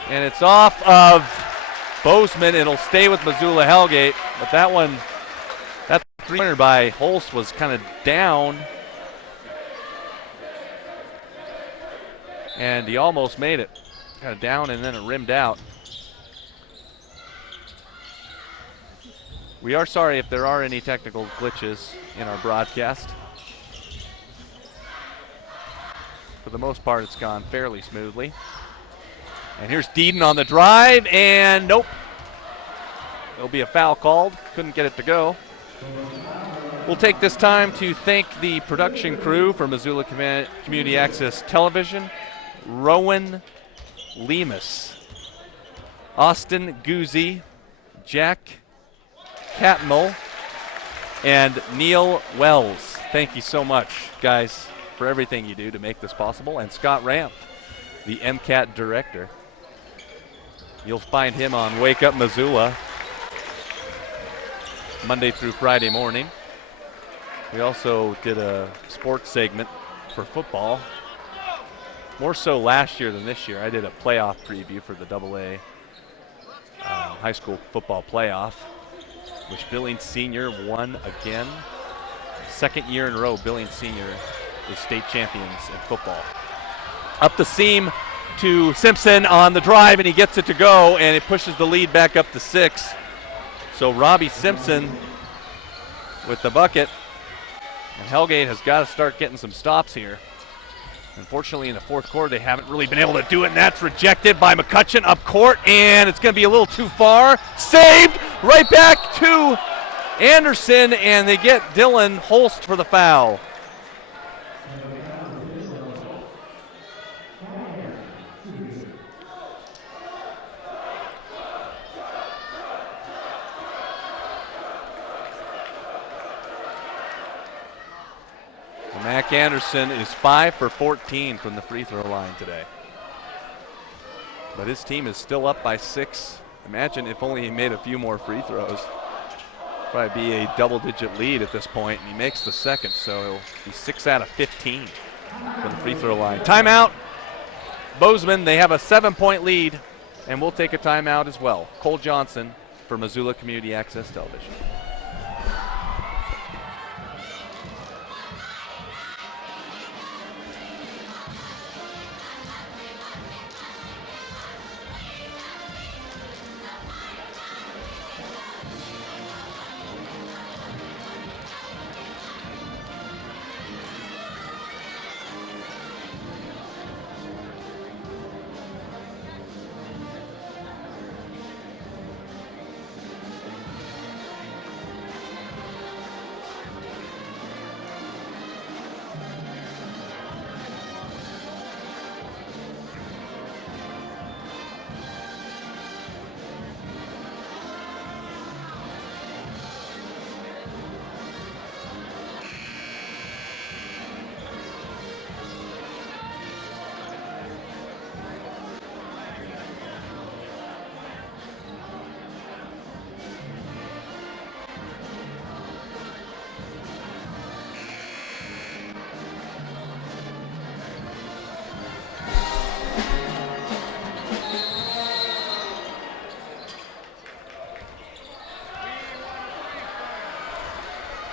And it's off of Bozeman. It'll stay with Missoula Hellgate, but that 3-pointer by Holst was kind of down. And he almost made it. Kind of down, and then it rimmed out. We are sorry if there are any technical glitches in our broadcast. For the most part, it's gone fairly smoothly. And here's Deedon on the drive, and nope. There'll be a foul called. Couldn't get it to go. We'll take this time to thank the production crew for Missoula Community Access Television. Rowan Lemus, Austin Guzzi, Jack Catmull, And Neil Wells, thank you so much, guys, for everything you do to make this possible. And Scott Ramp, the MCAT director. You'll find him on Wake Up Missoula Monday through Friday morning. We also did a sports segment for football. More so last year than this year. I did a playoff preview for the AA high school football playoff, which Billings Senior won again. Second year in a row, Billings Senior is state champions in football. Up the seam to Simpson on the drive, and he gets it to go, and it pushes the lead back up to 6. So Robbie Simpson with the bucket, and Hellgate has got to start getting some stops here. Unfortunately, in the fourth quarter, they haven't really been able to do it, and that's rejected by McCutcheon up court, and it's going to be a little too far. Saved right back to Anderson, and they get Dylan Holst for the foul. Mac Anderson is 5 for 14 from the free throw line today. But his team is still up by 6. Imagine if only he made a few more free throws. Probably be a double-digit lead at this point, and he makes the second, so he'll be 6 out of 15 from the free throw line. Timeout. Bozeman, they have a 7-point lead, and we'll take a timeout as well. Cole Johnson for Missoula Community Access Television.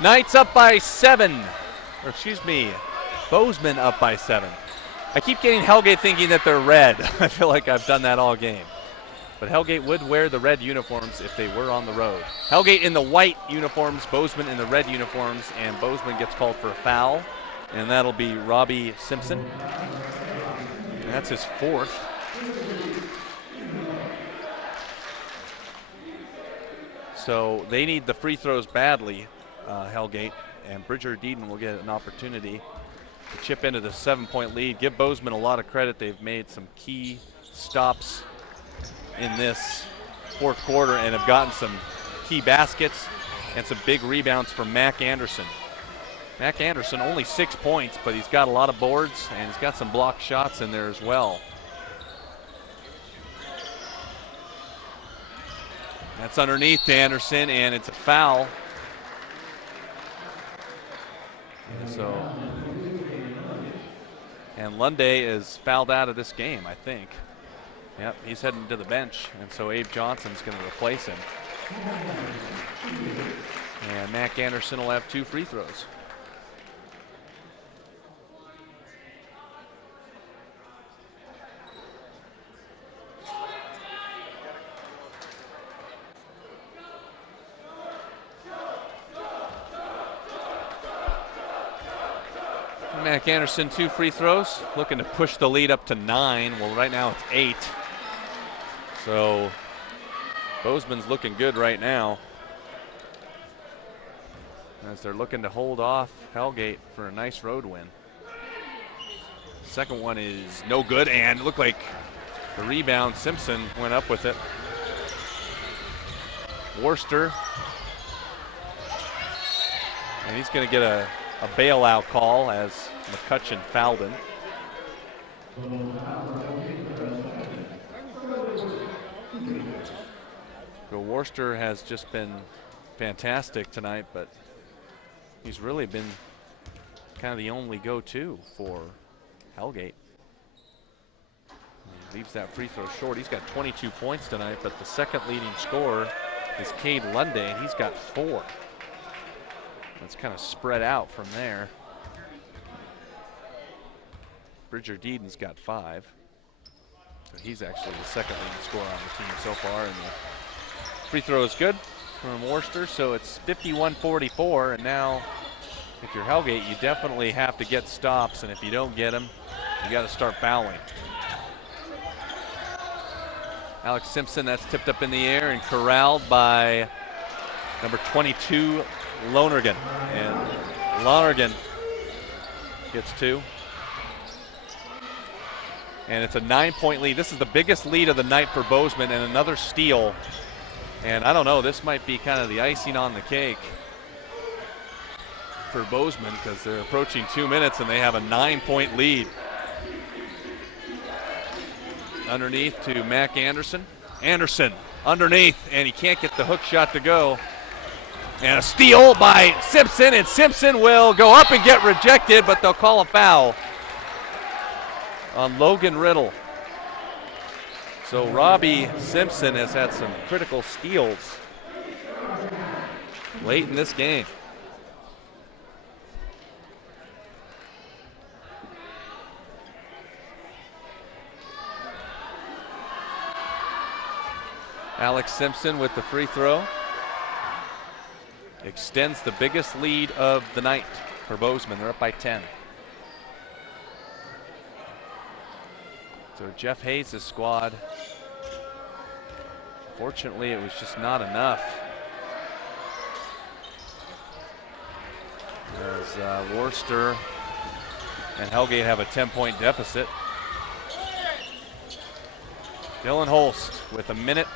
Knights up by 7, or excuse me, Bozeman up by 7. I keep getting Hellgate thinking that they're red. I feel like I've done that all game. But Hellgate would wear the red uniforms if they were on the road. Hellgate in the white uniforms, Bozeman in the red uniforms, and Bozeman gets called for a foul, and that'll be Robbie Simpson. And that's his 4th. So they need the free throws badly. Hellgate, and Bridger Deaton will get an opportunity to chip into the 7-point lead. Give Bozeman a lot of credit. They've made some key stops in this fourth quarter and have gotten some key baskets and some big rebounds from Mac Anderson. Mac Anderson only 6 points, but he's got a lot of boards and he's got some block shots in there as well. That's underneath to Anderson, and it's a foul. So, and Lunday is fouled out of this game, I think. Yep, he's heading to the bench, and so Abe Johnson's going to replace him. And Mac Anderson will have 2 free throws. Mac Anderson 2 free throws, looking to push the lead up to 9. Well, right now it's 8. So Bozeman's looking good right now as they're looking to hold off Hellgate for a nice road win. Second one is no good, and it looked like the rebound, Simpson went up with it. And he's going to get a bailout call as McCutcheon fouled him. Bill Worcester has just been fantastic tonight, but he's really been kind of the only go-to for Hellgate. He leaves that free throw short. He's got 22 points tonight, but the second leading scorer is Cade Lunday, and he's got 4. It's kind of spread out from there. Bridger Deeden's got 5. So he's actually the second leading scorer on the team so far, and the free throw is good from Worcester, so it's 51-44, and now if you're Hellgate, you definitely have to get stops, and if you don't get them, you got to start fouling. Alex Simpson, that's tipped up in the air and corralled by number 22, Lonergan. And Lonergan gets 2. And it's a 9-point lead. This is the biggest lead of the night for Bozeman, and another steal. And I don't know, this might be kind of the icing on the cake for Bozeman because they're approaching 2 minutes and they have a 9-point lead. Underneath to Mac Anderson. Anderson underneath, and he can't get the hook shot to go. And a steal by Simpson, and Simpson will go up and get rejected, but they'll call a foul on Logan Riddle. So Robbie Simpson has had some critical steals late in this game. Alex Simpson with the free throw. Extends the biggest lead of the night for Bozeman. They're up by 10. So Jeff Hayes' squad, fortunately it was just not enough. As Worcester and Hellgate have a 10-point deficit. Dylan Holst with a minute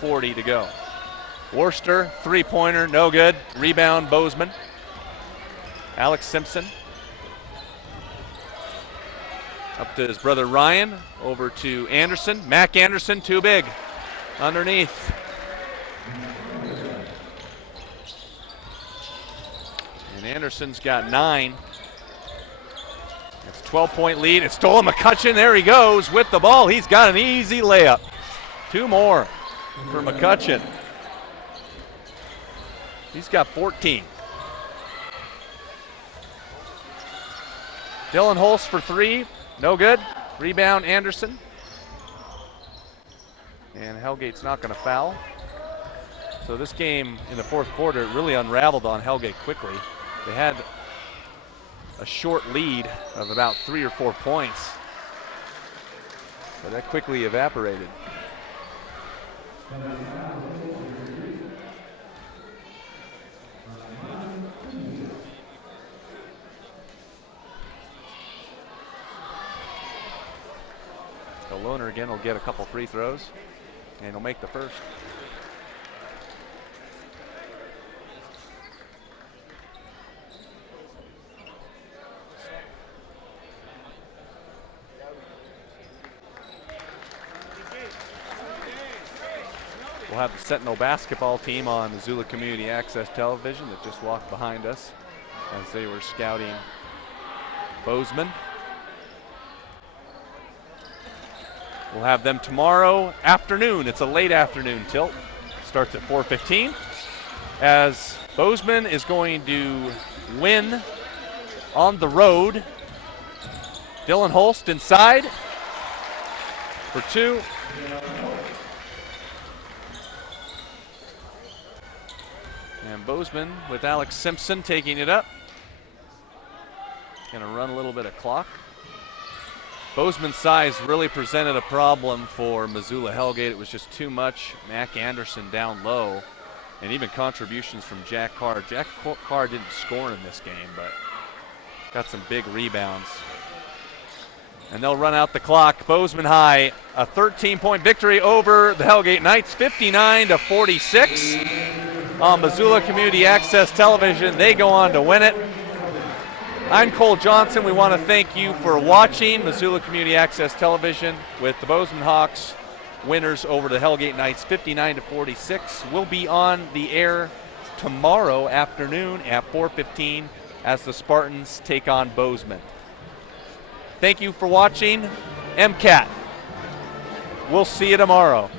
40 to go. Worcester, three-pointer, no good. Rebound, Bozeman. Alex Simpson. Up to his brother Ryan, over to Anderson. Mac Anderson, too big. Underneath. And Anderson's got 9. It's a 12-point lead. It's stolen. McCutcheon, there he goes with the ball. He's got an easy layup. 2 more for McCutcheon. He's got 14. Dylan Holst for 3. No good. Rebound, Anderson. And Hellgate's not going to foul. So this game in the fourth quarter really unraveled on Hellgate quickly. They had a short lead of about 3 or 4 points, but that quickly evaporated. So Loner again will get a couple free throws, and he'll make the first. We'll have the Sentinel basketball team on Missoula Community Access Television that just walked behind us as they were scouting Bozeman. We'll have them tomorrow afternoon. It's a late afternoon tilt. Starts at 4:15 as Bozeman is going to win on the road. Dylan Holst inside for 2. And Bozeman with Alex Simpson taking it up. Gonna run a little bit of clock. Bozeman's size really presented a problem for Missoula Hellgate. It was just too much. Mac Anderson down low, and even contributions from Jack Carr. Jack Carr didn't score in this game, but got some big rebounds. And they'll run out the clock. Bozeman High, a 13-point victory over the Hellgate Knights, 59-46. on Missoula Community Access Television. They go on to win it. I'm Cole Johnson. We want to thank you for watching Missoula Community Access Television with the Bozeman Hawks winners over the Hellgate Knights 59-46. We'll be on the air tomorrow afternoon at 4:15 as the Spartans take on Bozeman. Thank you for watching MCAT. We'll see you tomorrow.